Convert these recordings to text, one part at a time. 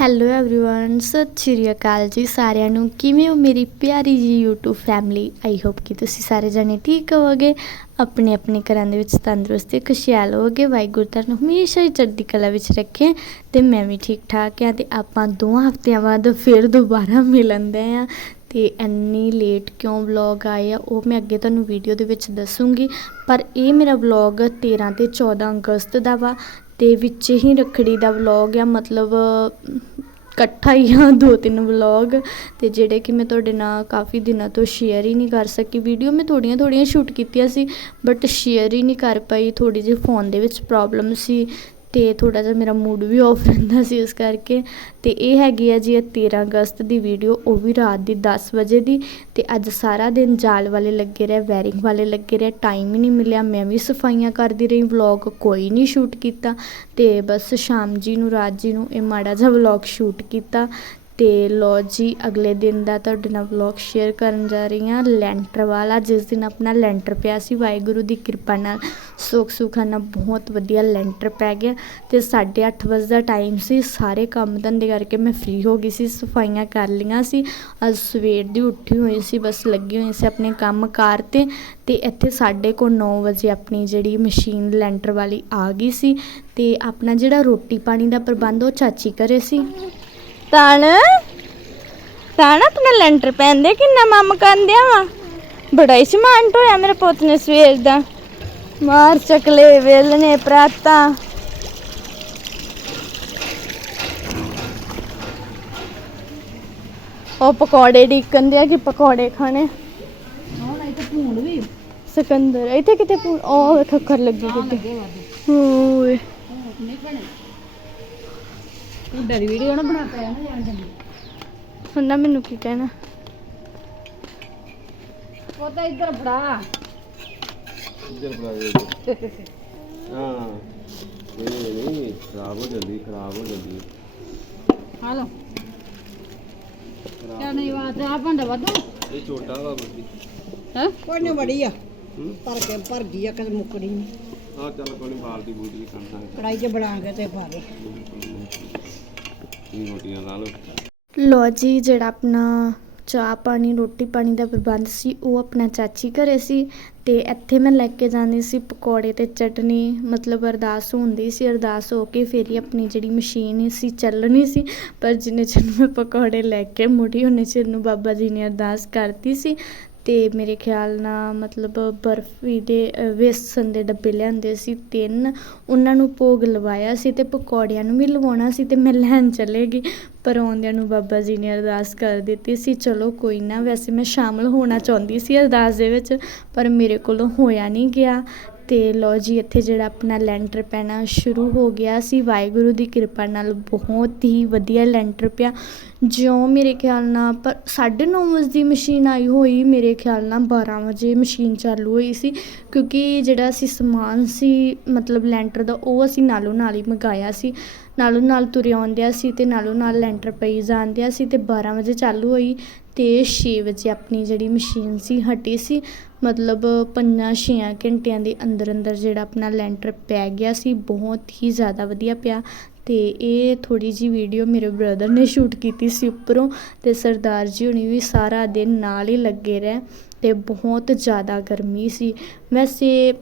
Hello everyone ਸਤਿ ਸ਼੍ਰੀ ਅਕਾਲ ਜੀ ਸਾਰਿਆਂ ਨੂੰ ਕਿਵੇਂ ਹੋ ਮੇਰੀ ਪਿਆਰੀ ਜੀ YouTube ਫੈਮਿਲੀ ਆਈ ਹੋਪ ਕਿ ਤੁਸੀਂ ਸਾਰੇ ਜਣੇ ਠੀਕ ਹੋਵੋਗੇ ਆਪਣੇ ਆਪਣੇ ਘਰਾਂ ਦੇ ਵਿੱਚ ਤੰਦਰੁਸਤ ਤੇ ਖੁਸ਼ਹਾਲ ਹੋਵੋਗੇ ਵਾਹਿਗੁਰੂ ਤੁਹਾਨੂੰ ਹਮੇਸ਼ਾ ਹੀ ਚੜ੍ਹਦੀ ਕਲਾ ਵਿੱਚ ਰੱਖੇ ਤੇ ਮੈਂ ਵੀ ਠੀਕ ਠਾਕ ਹਾਂ ਤੇ ਆਪਾਂ ਦੋ ਹਫ਼ਤਿਆਂ ਬਾਅਦ ਫਿਰ ਦੁਬਾਰਾ ਮਿਲਣਦੇ ਆ ਤੇ ਇੰਨੀ ਲੇਟ ਕਿਉਂ ਵਲੌਗ ਆਏ ਆ ਉਹ ਮੈਂ ਅੱਗੇ ਤੁਹਾਨੂੰ ਵੀਡੀਓ ਦੇ ਵਿੱਚ ਦੱਸੂਗੀ ਪਰ ਇਹ ਮੇਰਾ ਵਲੌਗ 13 ਤੇ 14 ਅਗਸਤ ਦਾ ਵਾ ਅਤੇ ਵਿੱਚ ਹੀ ਰੱਖੜੀ ਦਾ ਵਲੋਗ ਆ, ਮਤਲਬ, ਇਕੱਠਾ ਹੀ ਆ, ਦੋ ਤਿੰਨ ਵਲੋਗ ਅਤੇ ਜਿਹੜੇ ਕਿ ਮੈਂ ਤੁਹਾਡੇ ਨਾਲ ਕਾਫੀ ਦਿਨਾਂ ਤੋਂ ਸ਼ੇਅਰ ਹੀ ਨਹੀਂ ਕਰ ਸਕੀ। ਵੀਡੀਓ ਮੈਂ ਥੋੜ੍ਹੀਆਂ ਥੋੜ੍ਹੀਆਂ ਸ਼ੂਟ ਕੀਤੀਆਂ ਸੀ ਬਟ ਸ਼ੇਅਰ ਹੀ ਨਹੀਂ ਕਰ ਪਾਈ। ਥੋੜ੍ਹੀ ਜਿਹੀ ਫੋਨ ਦੇ ਵਿੱਚ ਪ੍ਰੋਬਲਮ ਸੀ। ਅਤੇ ਥੋੜ੍ਹਾ ਜਿਹਾ ਮੇਰਾ ਮੂਡ ਵੀ ਔਫ ਰਹਿੰਦਾ ਸੀ ਇਸ ਕਰਕੇ। ਅਤੇ ਇਹ ਹੈਗੀ ਆ ਜੀ ਇਹ 13 ਅਗਸਤ ਦੀ ਵੀਡੀਓ ਉਹ ਵੀ ਰਾਤ ਦੀ ਦਸ ਵਜੇ ਦੀ। ਅਤੇ ਅੱਜ ਸਾਰਾ ਦਿਨ ਜਾਲ ਵਾਲੇ ਲੱਗੇ ਰਹੇ ਵੈਰਿੰਗ ਵਾਲੇ ਲੱਗੇ ਰਹੇ ਟਾਈਮ ਹੀ ਨਹੀਂ ਮਿਲਿਆ। ਮੈਂ ਵੀ ਸਫਾਈਆਂ ਕਰਦੀ ਰਹੀ ਵਲੌਗ ਕੋਈ ਨਹੀਂ ਸ਼ੂਟ ਕੀਤਾ। ਅਤੇ ਬਸ ਸ਼ਾਮ ਜੀ ਨੂੰ, ਰਾਤ ਜੀ ਨੂੰ ਇਹ ਮਾੜਾ ਜਿਹਾ ਵਲੌਗ ਸ਼ੂਟ ਕੀਤਾ। ਅਤੇ ਲੋ ਜੀ, ਅਗਲੇ ਦਿਨ ਦਾ ਤੁਹਾਡੇ ਨਾਲ ਵਲੌਗ ਸ਼ੇਅਰ ਕਰਨ ਜਾ ਰਹੀ ਹਾਂ। ਲੈਂਟਰ ਵਾਲਾ, ਜਿਸ ਦਿਨ ਆਪਣਾ ਲੈਂਟਰ ਪਿਆ ਸੀ, ਵਾਹਿਗੁਰੂ ਦੀ ਕਿਰਪਾ ਨਾਲ। ਸੁੱਖ ਸੁਖਾ ਨਾਲ ਬਹੁਤ ਵਧੀਆ ਲੈਂਟਰ ਪੈ ਗਿਆ ਤੇ 8:30 ਵਜੇ ਦਾ ਟਾਈਮ ਸੀ। ਸਾਰੇ ਕੰਮ ਧੰਦੇ ਕਰਕੇ ਮੈਂ ਫ੍ਰੀ ਹੋ ਗਈ ਸੀ, ਸਫਾਈਆਂ ਕਰ ਲਈਆਂ ਸੀ। ਅੱਜ ਸਵੇਰ ਦੀ ਉੱਠੀ ਹੋਈ ਸੀ, ਬਸ ਲੱਗੀ ਹੋਈ ਸੀ ਆਪਣੇ ਕੰਮ ਕਾਰ ਤੇ ਤੇ ਇੱਥੇ ਸਾਡੇ ਕੋਲ 9 ਵਜੇ ਆਪਣੀ ਜਿਹੜੀ ਮਸ਼ੀਨ ਲੈਂਟਰ ਵਾਲੀ ਆ ਗਈ ਸੀ ਤੇ ਆਪਣਾ ਜਿਹੜਾ ਰੋਟੀ ਪਾਣੀ ਦਾ ਪ੍ਰਬੰਧ ਉਹ ਚਾਚੀ ਕਰੇ ਸੀ। ਤਾਣ। ਤਾਣ ਆਪਣਾ ਲੈਂਟਰ ਪੈਂਦੇ ਕਿੰਨਾ ਮਮ ਕੰਦਿਆ ਵਾ? ਬੜਾ ਹੀ ਸਮਾਨ ਢੋਇਆ ਮੇਰੇ ਪੁੱਤ ਨੇ ਸਵੇਰ ਦਾ। ਮਾਰ ਚਕਲੇ ਵੇਲਨੇ ਪ੍ਰਾਤਾ। ਉਹ ਪਕੌੜੇ ਡੀਕਨ ਦੇ ਕਿ ਪਕੌੜੇ ਖਾਣੇ? ਹੁਣ ਇੱਥੇ ਭੂਣ ਵੀ। ਸਿਕੰਦਰ ਇੱਥੇ ਕਿਤੇ ਪੂ- ਉਹ ਠੱਕਰ ਲੱਗੀ ਕਿਤੇ। ਨਹੀਂ ਬਣੇ ਤੂੰ ਡਰੀ ਵੀਡੀਓ ਨਾ ਬਣਾ ਪਿਆ ਨਾ ਜਾਣ ਜਾਂਦੀ। ਹੁੰਦਾ ਮੈਨੂੰ ਕੀ ਕਹਿਣਾ? ਉਹ ਤਾਂ ਇੱਧਰ ਫੜਾ। ਇੱਧਰ ਬਣਾ ਦੇ। ਹਾਂ। ਇਹ ਨਹੀਂ ਖਰਾਬ ਹੋ ਜਾਂਦੀ ਖਰਾਬ ਹੋ ਜਾਂਦੀ। ਹਾਂ ਲੋ ਕਿਆ ਨਹੀਂ ਬਾਤ ਆ ਭਾਂਡਾ ਵਾਧੂ। ਇਹ ਛੋਟਾ ਵਾ ਬੱਤੀ ਹੈ? ਕੋਈ ਨਹੀਂ ਬੜੀ ਆ। ਹੂੰ? ਭਰ ਕੇ ਭਰ ਗਈ ਆ ਕਦੇ ਮੁੱਕਣੀ ਨਹੀਂ। ਆ ਚੱਲ ਕੋਈ ਨਹੀਂ ਬਾਲਟੀ ਬੂਟੀ ਕਰ ਦਾਂਗੇ ਕੜਾਈ 'ਚ ਬਣਾ ਕੇ ਤੇ ਪਾ ਦੇ। ਰੋਟੀਆਂ ਲਾ ਲਓ। ਲੋ ਜੀ, ਜਿਹੜਾ ਆਪਣਾ ਚਾਹ ਪਾਣੀ, ਰੋਟੀ ਪਾਣੀ ਦਾ ਪ੍ਰਬੰਧ ਸੀ, ਉਹ ਆਪਣਾ ਚਾਚੀ ਘਰੇ ਸੀ ਤੇ ਇੱਥੇ ਮੈਂ ਲੈ ਕੇ ਜਾਂਦੀ ਸੀ ਪਕੌੜੇ ਤੇ ਚਟਨੀ, ਮਤਲਬ ਅਰਦਾਸ ਹੁੰਦੀ ਸੀ, ਅਰਦਾਸ ਹੋ ਕੇ ਫਿਰ ਹੀ ਆਪਣੀ ਜਿਹੜੀ ਮਸ਼ੀਨ ਸੀ, ਚੱਲਣੀ ਸੀ, ਪਰ ਜਿੰਨੇ ਚਿਰ ਮੈਂ ਪਕੌੜੇ ਲੈ ਕੇ ਮੁੜੀ, ਉਹਨੇ ਚਿਰ ਨੂੰ ਬਾਬਾ ਜੀ ਨੇ ਅਰਦਾਸ ਕਰਤੀ ਸੀ ਅਤੇ ਮੇਰੇ ਖਿਆਲ ਨਾਲ ਮਤਲਬ ਬਰਫੀ ਦੇ ਅ, ਵੇਸਣ ਦੇ ਡੱਬੇ ਲਿਆਂਦੇ ਸੀ ਤਿੰਨ। ਉਹਨਾਂ ਨੂੰ ਭੋਗ ਲਵਾਇਆ ਸੀ ਅਤੇ ਪਕੌੜਿਆਂ ਨੂੰ ਵੀ ਲਵਾਉਣਾ ਸੀ ਅਤੇ ਮੈਂ ਲੈਣ ਚਲੇ ਗਈ। ਪਰ ਆਉਂਦਿਆਂ ਨੂੰ ਬਾਬਾ ਜੀ ਨੇ ਅਰਦਾਸ ਕਰ ਦਿੱਤੀ ਸੀ ਚਲੋ ਕੋਈ ਨਾ ਵੈਸੇ ਮੈਂ ਸ਼ਾਮਲ ਹੋਣਾ ਚਾਹੁੰਦੀ ਸੀ ਅਰਦਾਸ ਦੇ ਵਿੱਚ ਪਰ ਮੇਰੇ ਕੋਲੋਂ ਹੋਇਆ ਨਹੀਂ ਗਿਆ। ਅਤੇ ਲਓ ਜੀ ਇੱਥੇ ਜਿਹੜਾ ਆਪਣਾ ਲੈਂਟਰ ਪੈਣਾ ਸ਼ੁਰੂ ਹੋ ਗਿਆ ਸੀ। ਵਾਹਿਗੁਰੂ ਦੀ ਕਿਰਪਾ ਨਾਲ ਬਹੁਤ ਹੀ ਵਧੀਆ ਲੈਂਟਰ ਪਿਆ। ਜਿਉਂ ਮੇਰੇ ਖਿਆਲ ਨਾਲ ਪਰ 9:30 ਵਜੇ ਦੀ ਮਸ਼ੀਨ ਆਈ ਹੋਈ, ਮੇਰੇ ਖਿਆਲ ਨਾਲ 12 ਵਜੇ ਮਸ਼ੀਨ ਚਾਲੂ ਹੋਈ ਸੀ। ਕਿਉਂਕਿ ਜਿਹੜਾ ਅਸੀਂ ਸਮਾਨ ਸੀ, ਮਤਲਬ ਲੈਂਟਰ ਦਾ, ਉਹ ਅਸੀਂ ਨਾਲੋਂ ਨਾਲ ਹੀ ਮੰਗਵਾਇਆ ਸੀ। ਨਾਲੋਂ ਨਾਲ ਤੁਰੇ ਆਉਂਦਿਆ ਸੀ ਅਤੇ ਨਾਲੋਂ ਨਾਲ ਲੈਂਟਰ ਪਈ ਜਾਂਦਿਆ ਸੀ ਅਤੇ ਬਾਰ੍ਹਾਂ ਵਜੇ ਚਾਲੂ ਹੋਈ ਅਤੇ ਛੇ ਵਜੇ ਆਪਣੀ ਜਿਹੜੀ ਮਸ਼ੀਨ ਸੀ, ਹਟੀ ਸੀ। ਮਤਲਬ ਪੰਜਾਂ ਛੇਆਂ ਘੰਟਿਆਂ ਦੇ ਅੰਦਰ ਅੰਦਰ ਜਿਹੜਾ ਆਪਣਾ ਲੈਂਟਰ ਪੈ ਗਿਆ ਸੀ, ਬਹੁਤ ਹੀ ਜ਼ਿਆਦਾ ਵਧੀਆ ਪਿਆ। ਅਤੇ ਇਹ ਥੋੜ੍ਹੀ ਜਿਹੀ ਵੀਡੀਓ ਮੇਰੇ ਬ੍ਰਦਰ ਨੇ ਸ਼ੂਟ ਕੀਤੀ ਸੀ ਉੱਪਰੋਂ ਅਤੇ ਸਰਦਾਰ ਜੀ ਹੋਣੀ ਵੀ ਸਾਰਾ ਦਿਨ ਨਾਲ ਹੀ ਲੱਗੇ ਰਹੇ ਅਤੇ ਬਹੁਤ ਜ਼ਿਆਦਾ ਗਰਮੀ ਸੀ। ਵੈਸੇ